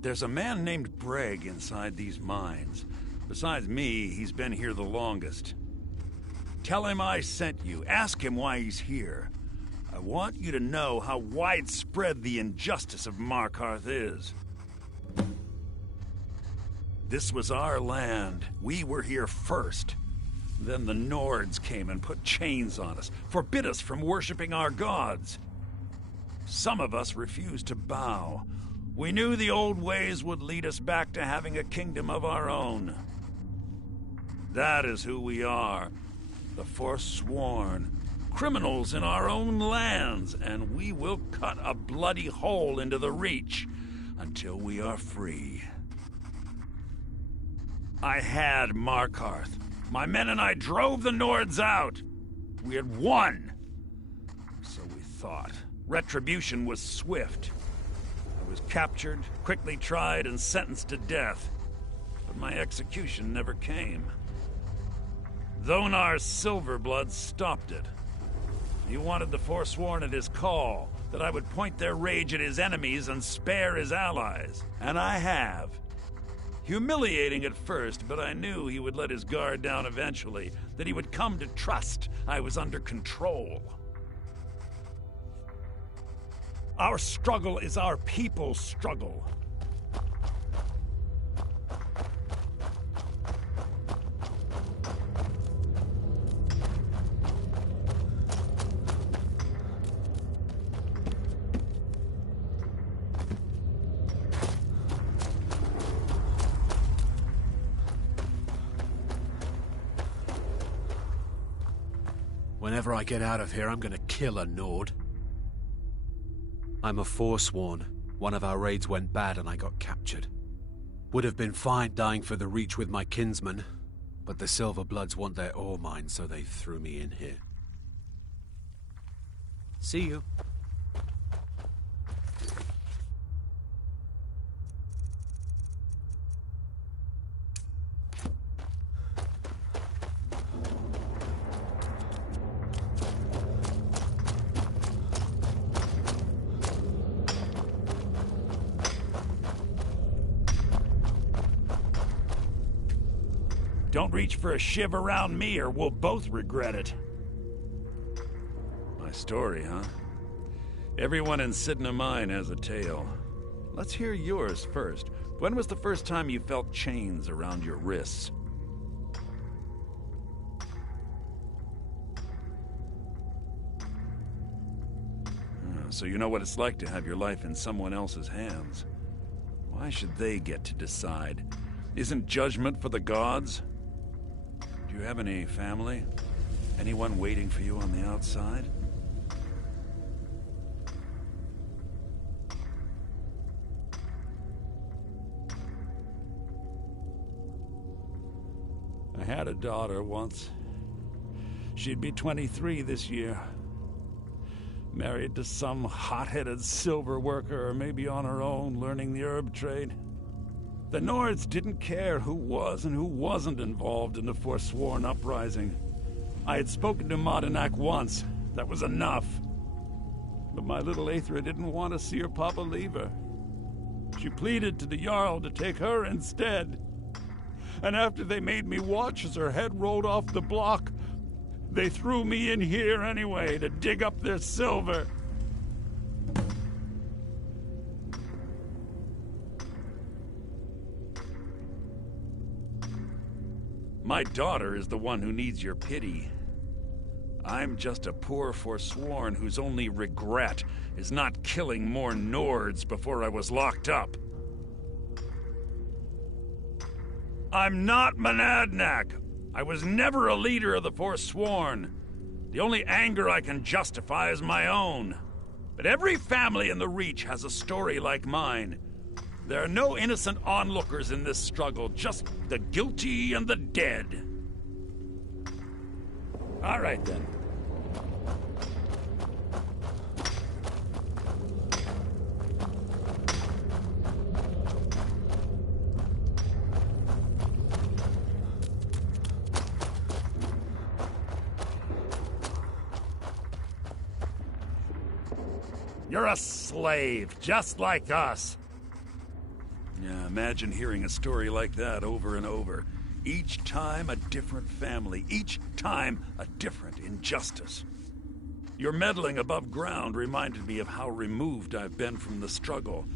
There's a man named Breg inside these mines. Besides me, he's been here the longest. Tell him I sent you. Ask him why he's here. I want you to know how widespread the injustice of Markarth is. This was our land. We were here first. Then the Nords came and put chains on us, forbid us from worshipping our gods. Some of us refused to bow. We knew the old ways would lead us back to having a kingdom of our own. That is who we are, the Forsworn, criminals in our own lands, and we will cut a bloody hole into the Reach until we are free. I had Markarth. My men and I drove the Nords out. We had won. So we thought. Retribution was swift. I was captured, quickly tried, and sentenced to death. But my execution never came. Dhonar's Silverbloods stopped it. He wanted the Forsworn at his call, that I would point their rage at his enemies and spare his allies. And I have. Humiliating at first, but I knew he would let his guard down eventually, that he would come to trust I was under control. Our struggle is our people's struggle. Whenever I get out of here, I'm gonna kill a Nord. I'm a Forsworn. One of our raids went bad and I got captured. Would have been fine dying for the Reach with my kinsmen, but the Silverbloods want their ore mine, so they threw me in here. See you. Don't reach for a shiv around me or we'll both regret it. My story, huh? Everyone in Sidna Mine has a tale. Let's hear yours first. When was the first time you felt chains around your wrists? So you know what it's like to have your life in someone else's hands. Why should they get to decide? Isn't judgment for the gods? Do you have any family? Anyone waiting for you on the outside? I had a daughter once. She'd be 23 this year. Married to some hot-headed silver worker, or maybe on her own, learning the herb trade. The Nords didn't care who was and who wasn't involved in the Forsworn uprising. I had spoken to Madanak once. That was enough. But my little Aethra didn't want to see her papa leave her. She pleaded to the Jarl to take her instead. And after they made me watch as her head rolled off the block, they threw me in here anyway to dig up their silver. My daughter is the one who needs your pity. I'm just a poor Forsworn whose only regret is not killing more Nords before I was locked up. I'm not Monadnack. I was never a leader of the Forsworn. The only anger I can justify is my own. But every family in the Reach has a story like mine. There are no innocent onlookers in this struggle, just the guilty and the dead. All right, then. You're a slave, just like us. Yeah, imagine hearing a story like that over and over. Each time a different family, each time a different injustice. Your meddling above ground reminded me of how removed I've been from the struggle.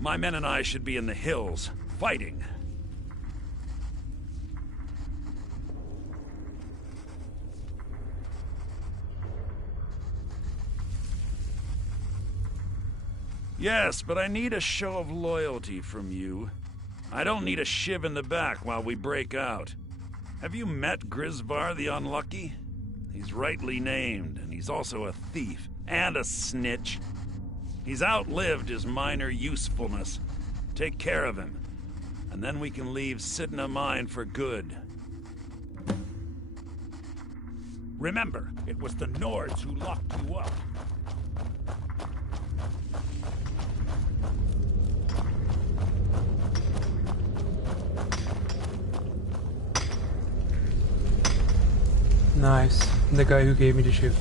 My men and I should be in the hills, fighting. Yes, but I need a show of loyalty from you. I don't need a shiv in the back while we break out. Have you met Grisvar the Unlucky? He's rightly named, and he's also a thief and a snitch. He's outlived his minor usefulness. Take care of him, and then we can leave Sidna Mine for good. Remember, it was the Nords who locked you up. Nice. The guy who gave me the shoe.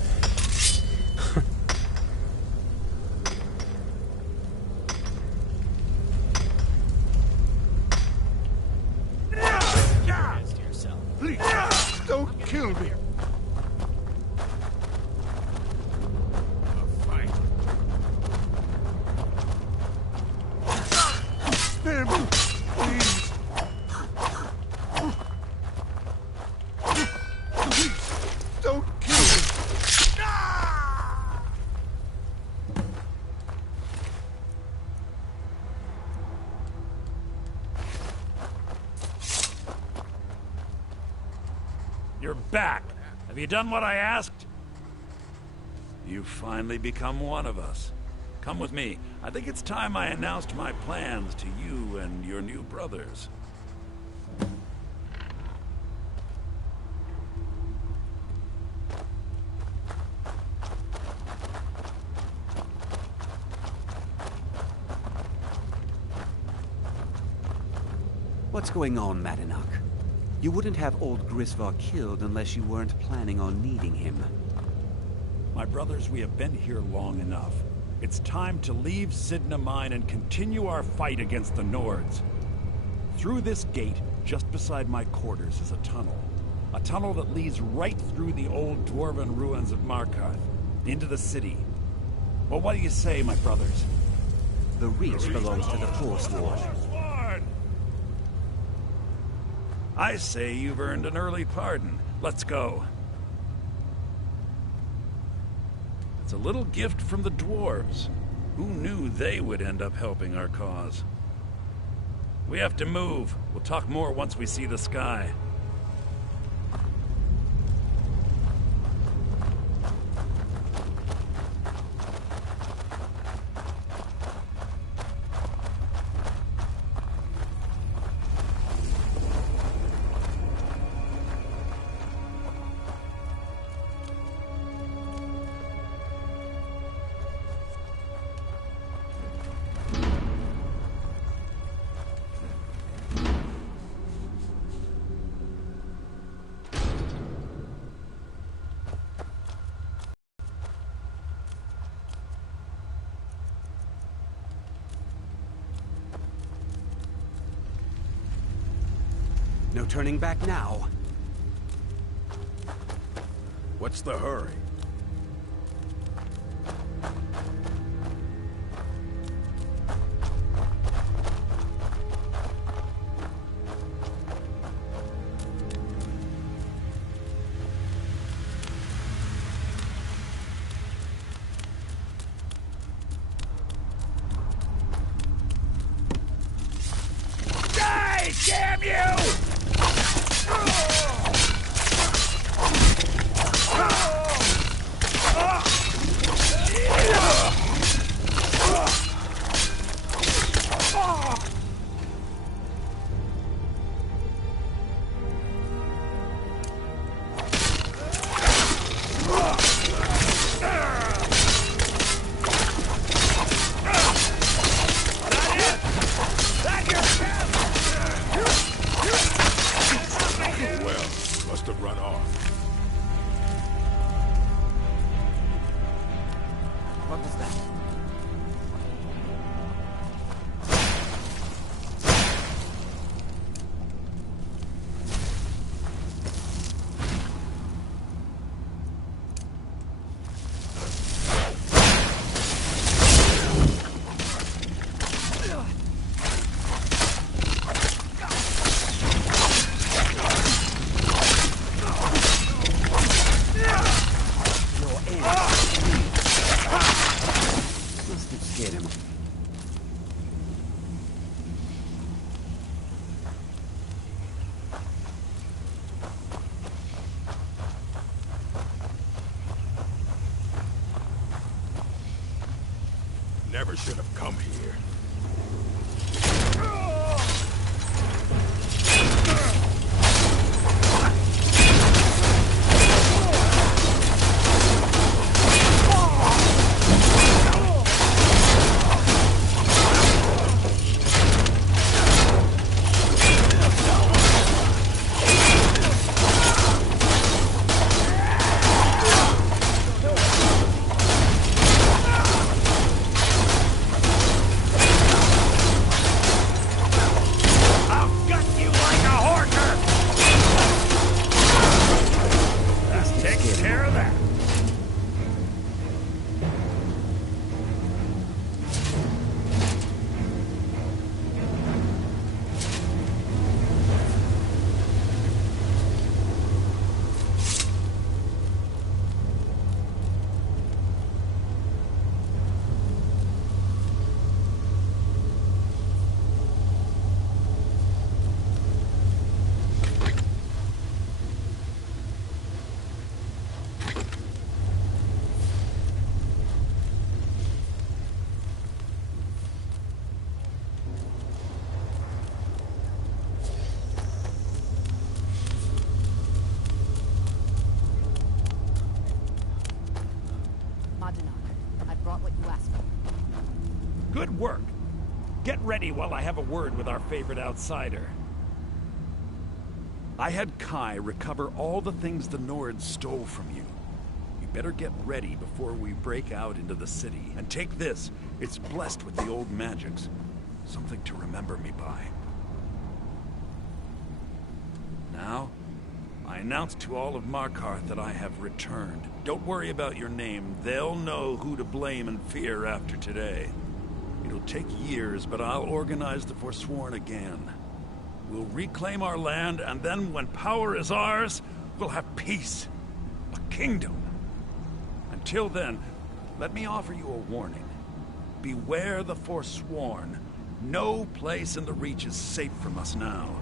Please, don't kill me. Spare me, please. Don't kill me. You're back. Have you done what I asked? You've finally become one of us. Come with me. I think it's time I announced my plans to you and your new brothers. What's going on, Madanach? You wouldn't have old Grisvar killed unless you weren't planning on needing him. My brothers, we have been here long enough. It's time to leave Sidna Mine and continue our fight against the Nords. Through this gate, just beside my quarters, is a tunnel. A tunnel that leads right through the old dwarven ruins of Markarth, into the city. Well, what do you say, my brothers? The Reach belongs to the Forsworn. I say you've earned an early pardon. Let's go. It's a little gift from the dwarves. Who knew they would end up helping our cause? We have to move. We'll talk more once we see the sky. No turning back now. What's the hurry? Die, damn you! never should have come here. Good work. Get ready while I have a word with our favorite outsider. I had Kai recover all the things the Nords stole from you. You better get ready before we break out into the city. And take this. It's blessed with the old magics. Something to remember me by. Now, I announce to all of Markarth that I have returned. Don't worry about your name. They'll know who to blame and fear after today. It'll take years, but I'll organize the Forsworn again. We'll reclaim our land, and then when power is ours, we'll have peace. A kingdom. Until then, let me offer you a warning. Beware the Forsworn. No place in the Reach is safe from us now.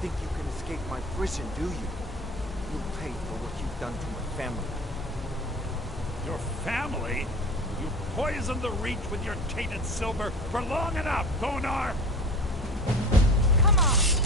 Think you can escape my prison, do you? You'll pay for what you've done to my family. Your family? You poisoned the Reach with your tainted silver for long enough, Thonar! Come on!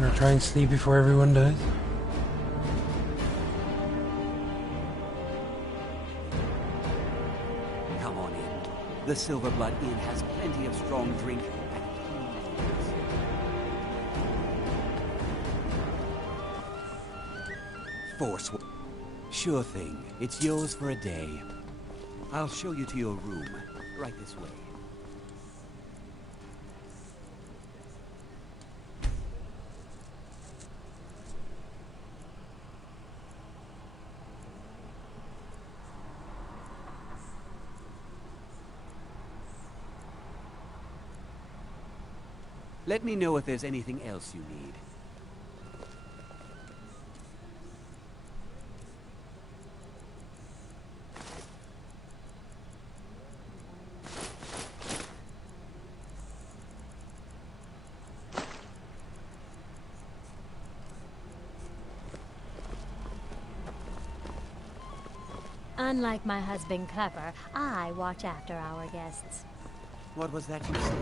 Gonna try and sleep before everyone does. Come on in. The Silverblood Inn has plenty of strong drink. Force. Sure thing. It's yours for a day. I'll show you to your room. Right this way. Let me know if there's anything else you need. Unlike my husband Clever, I watch after our guests. What was that you said?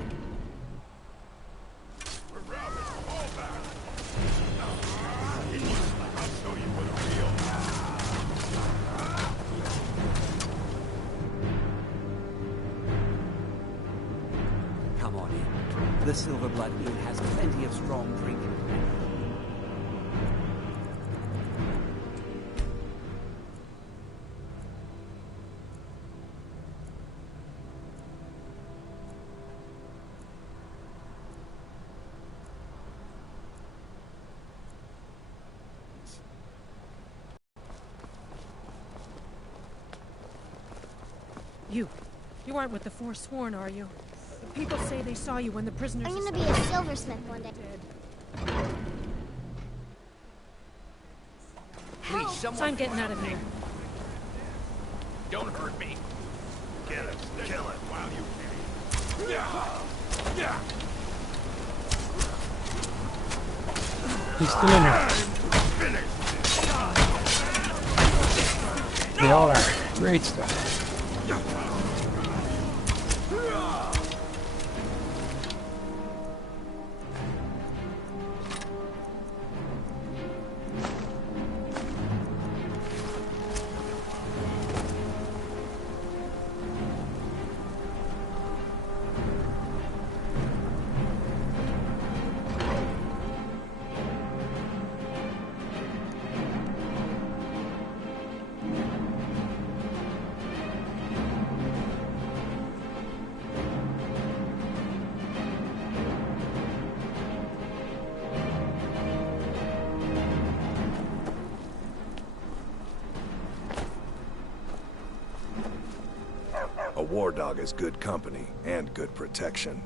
Come on in. The Silverblood Inn has plenty of strong drink. You aren't with the Forsworn, are you? People say they saw you when the prisoners... I'm gonna be a silversmith one day. Please, someone... So I'm getting out of here. Don't hurt me. Get him. Kill him while you can. He's still in here. They all are. Great stuff. A war dog is good company and good protection.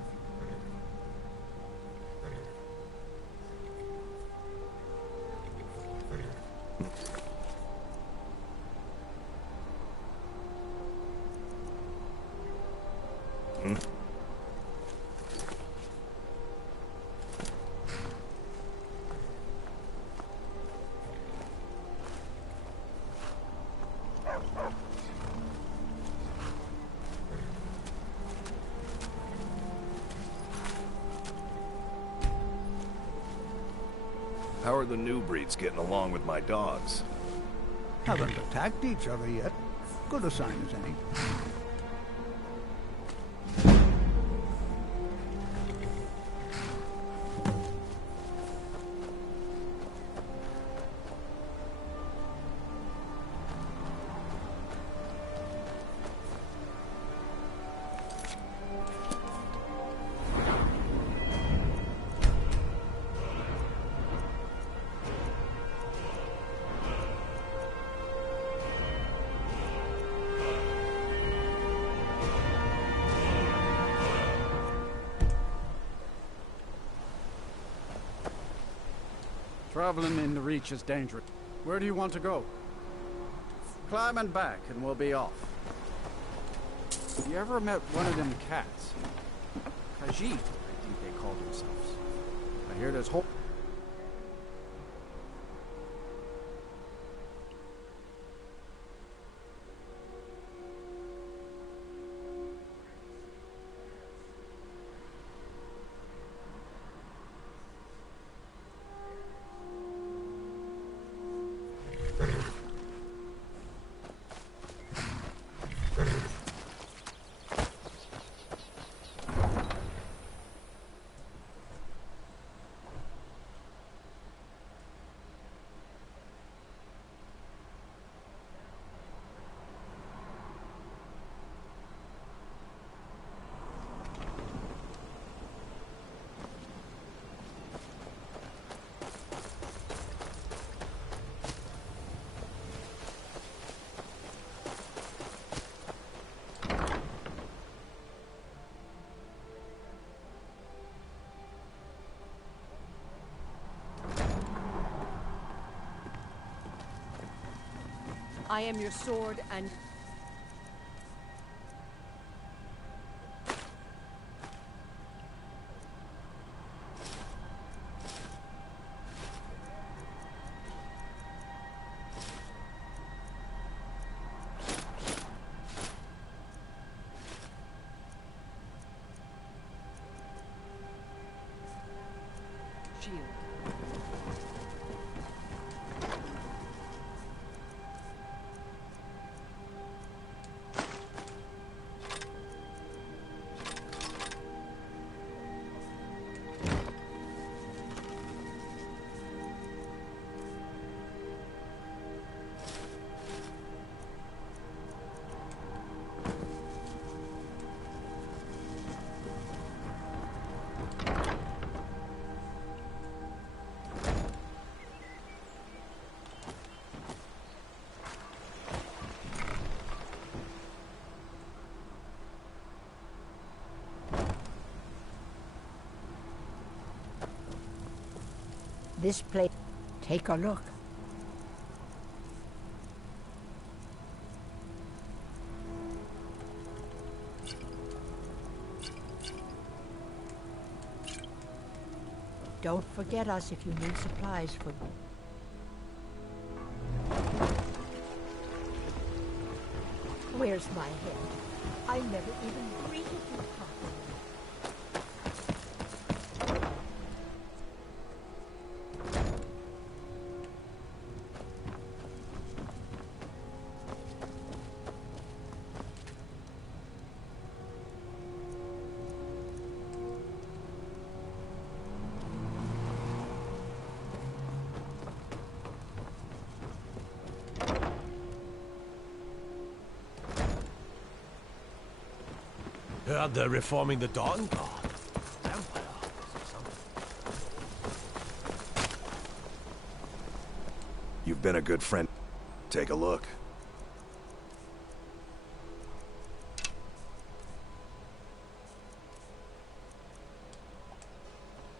How are the new breeds getting along with my dogs? Haven't attacked each other yet. Good a sign as any. Traveling in the Reach is dangerous. Where do you want to go? Climb and back, and we'll be off. You ever met one of them cats? Khajiit, I think they call themselves. I hear there's whole... I am your sword and... shield. This place. Take a look. Don't forget us if you need supplies for... Where's my head? I never even greeted you properly. Heard they're reforming the Dawn Guard. You've been a good friend. Take a look.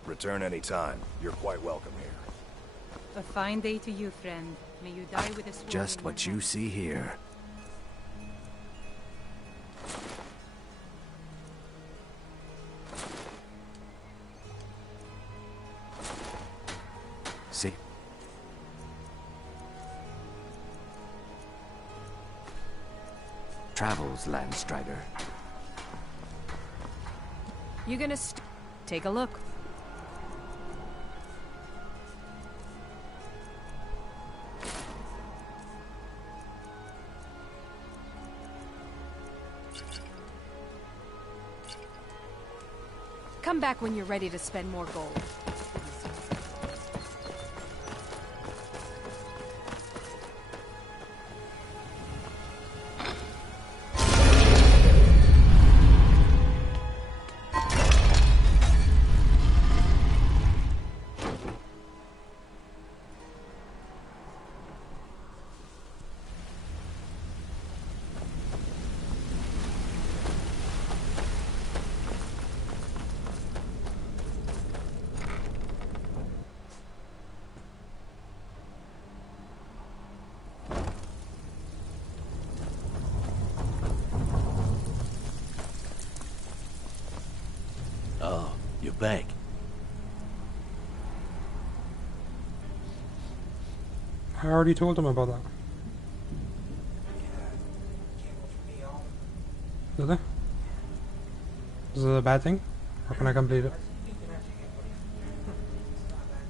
Return any time. You're quite welcome here. A fine day to you, friend. May you die with a sword. Just what you see here. See? Travels, Landstrider. You gonna take a look? Come back when you're ready to spend more gold. Oh, you're back. I already told him about that. Did I? Is it a bad thing? Or can I complete it?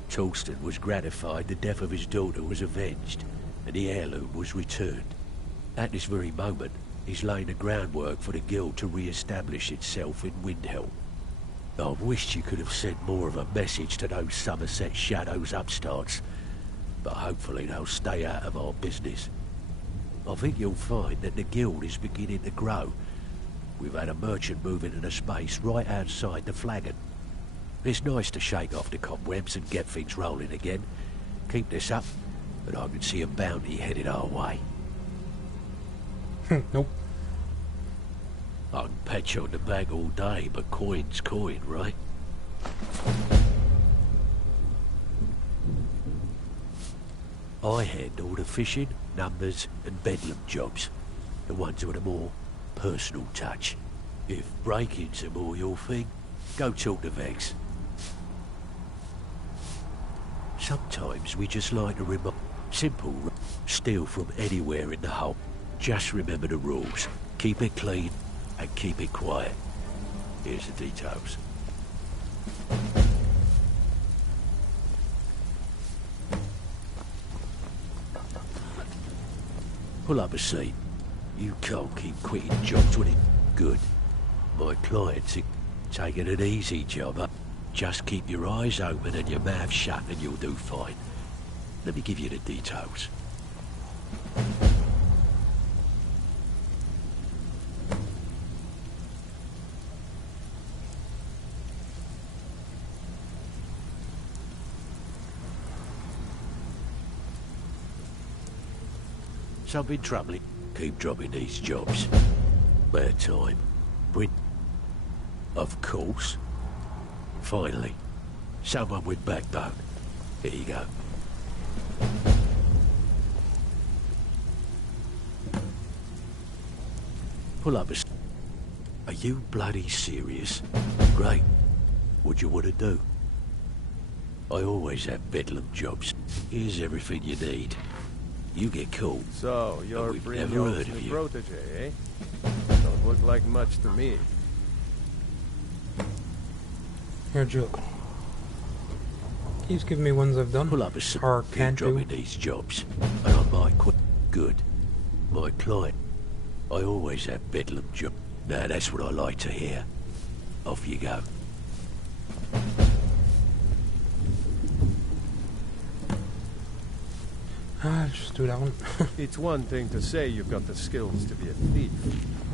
Charleston was gratified the death of his daughter was avenged, and the heirloom was returned. At this very moment, he's laying the groundwork for the guild to re-establish itself in Windhelm. I wished you could have sent more of a message to those Somerset Shadows upstarts, but hopefully they'll stay out of our business. I think you'll find that the guild is beginning to grow. We've had a merchant move into the space right outside the flagon. It's nice to shake off the cobwebs and get things rolling again. Keep this up, and I can see a bounty headed our way. Nope. I can pat you on the back all day, but coin's coin, right? I handle the fishing, numbers, and bedlam jobs. The ones with a more personal touch. If break-ins are more your thing, go talk to Vex. Sometimes we just like to simple, steal from anywhere in the hull. Just remember the rules. Keep it clean and keep it quiet. Here's the details. Pull up a seat. You can't keep quitting jobs when it's good. My clients are taking an easy job up. Just keep your eyes open and your mouth shut and you'll do fine. Let me give you the details. Something troubling. Keep dropping these jobs. Bad time. Print. Of course. Finally. Someone with backbone. Here you go. Pull up a... Are you bloody serious? Great. What you want to do? I always have bedlam jobs. Here's everything you need. You get caught. So, you're Brynjolf's new protege, eh? Don't look like much to me. You're a joke. Keeps giving me ones I've done. Pull up a or can't do. These jobs, and I might quit. Good. My client. I always have bedlam jobs. Now that's what I like to hear. Off you go. I'll just do that one. It's one thing to say you've got the skills to be a thief.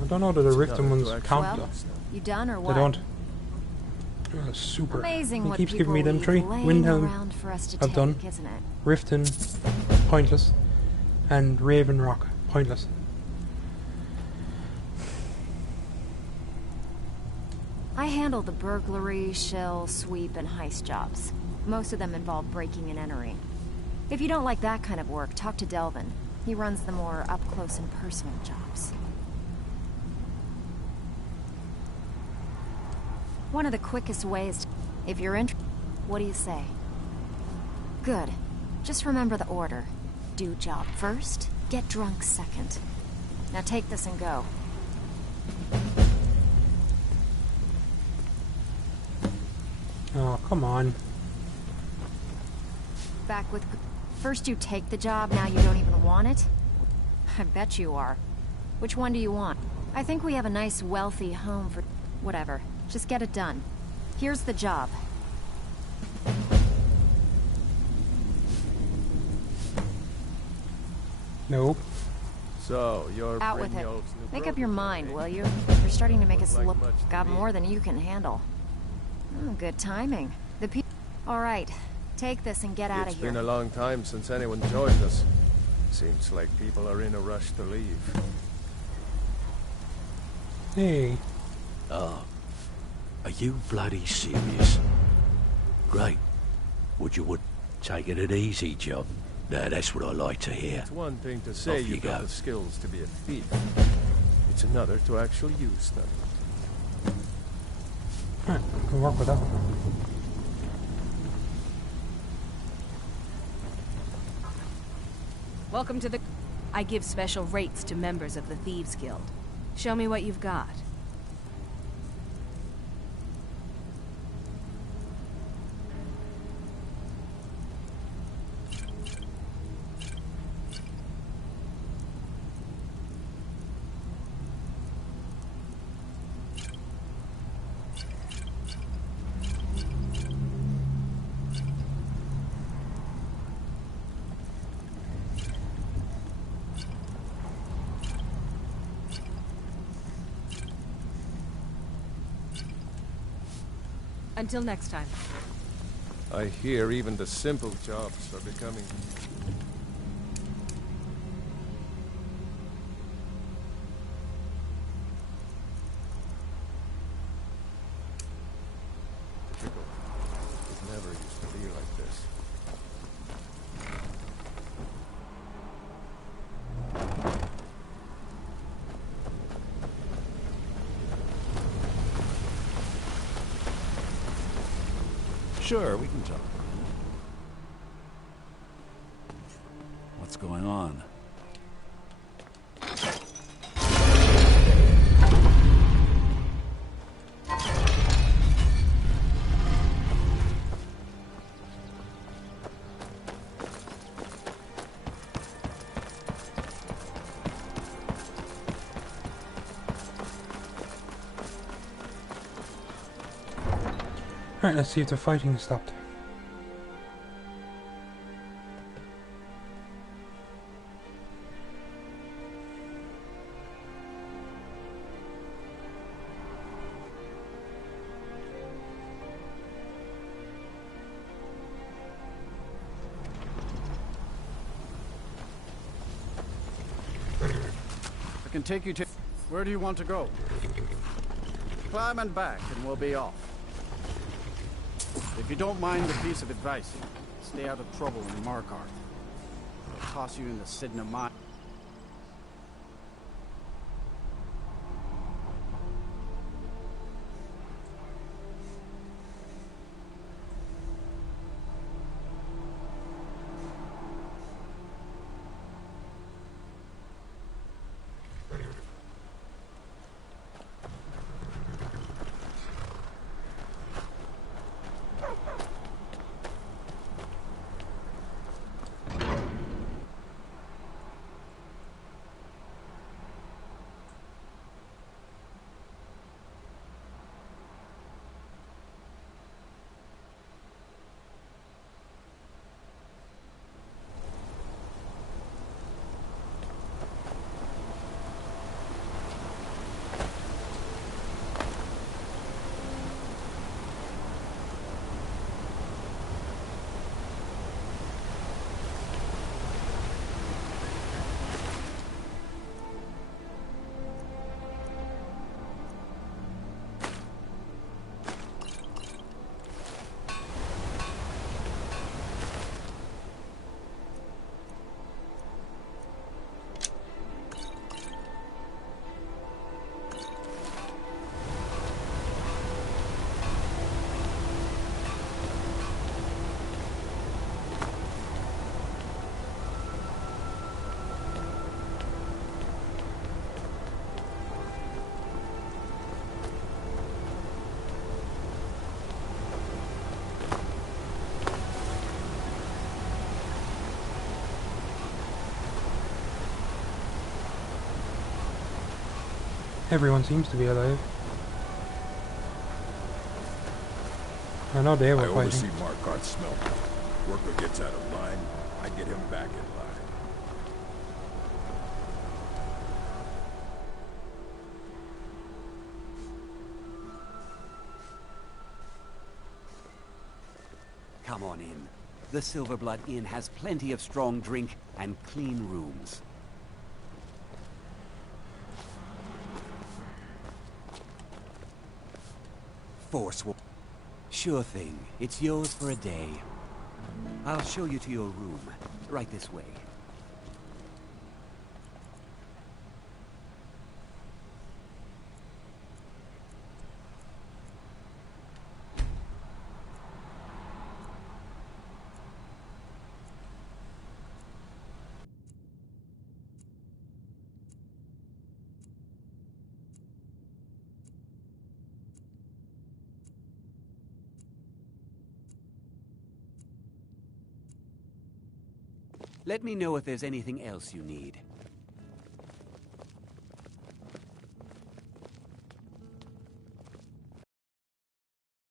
I don't know that the Riften ones count. Well, you done or what? They don't. Super. Amazing he what keeps giving me them three. Windhelm, I've done. Isn't it? Riften, pointless. And Raven Rock, pointless. I handle the burglary, shell, sweep, and heist jobs. Most of them involve breaking and entering. If you don't like that kind of work, talk to Delvin. He runs the more up-close and personal jobs. One of the quickest ways, if you're interested, what do you say? Good. Just remember the order. Do job first, get drunk second. Now take this and go. Oh, come on. Back with... First you take the job, now you don't even want it? I bet you are. Which one do you want? I think we have a nice, wealthy home for... Whatever. Just get it done. Here's the job. Nope. So, you're out with it. Make up your mind, will you? You're starting to make us look got more than you can handle. Oh, good timing. The people... All right. Take this and get out of here. It's been a long time since anyone joined us. Seems like people are in a rush to leave. Hey. Oh. Are you bloody serious? Great. Would you take it an easy job? Now that's what I like to hear. It's one thing to say you've got the skills to be a thief. It's another to actually use them. Alright, can work with that one. Welcome to the... I give special rates to members of the Thieves Guild. Show me what you've got. Until next time. I hear even the simple jobs are becoming... difficult. It never used to be like this. Sure, we can talk. What's going on? Alright, let's see if the fighting has stopped. I can take you to... Where do you want to go? Climb and back, and we'll be off. If you don't mind a piece of advice, stay out of trouble in Markarth. It'll toss you in the Sidna mine. Everyone seems to be alive. I know they were I fighting. oversee Markarth's smelter. Worker gets out of line, I get him back in line. Come on in. The Silverblood Inn has plenty of strong drink and clean rooms. Forsworn. Sure thing. It's yours for a day. I'll show you to your room. Right this way. Let me know if there's anything else you need.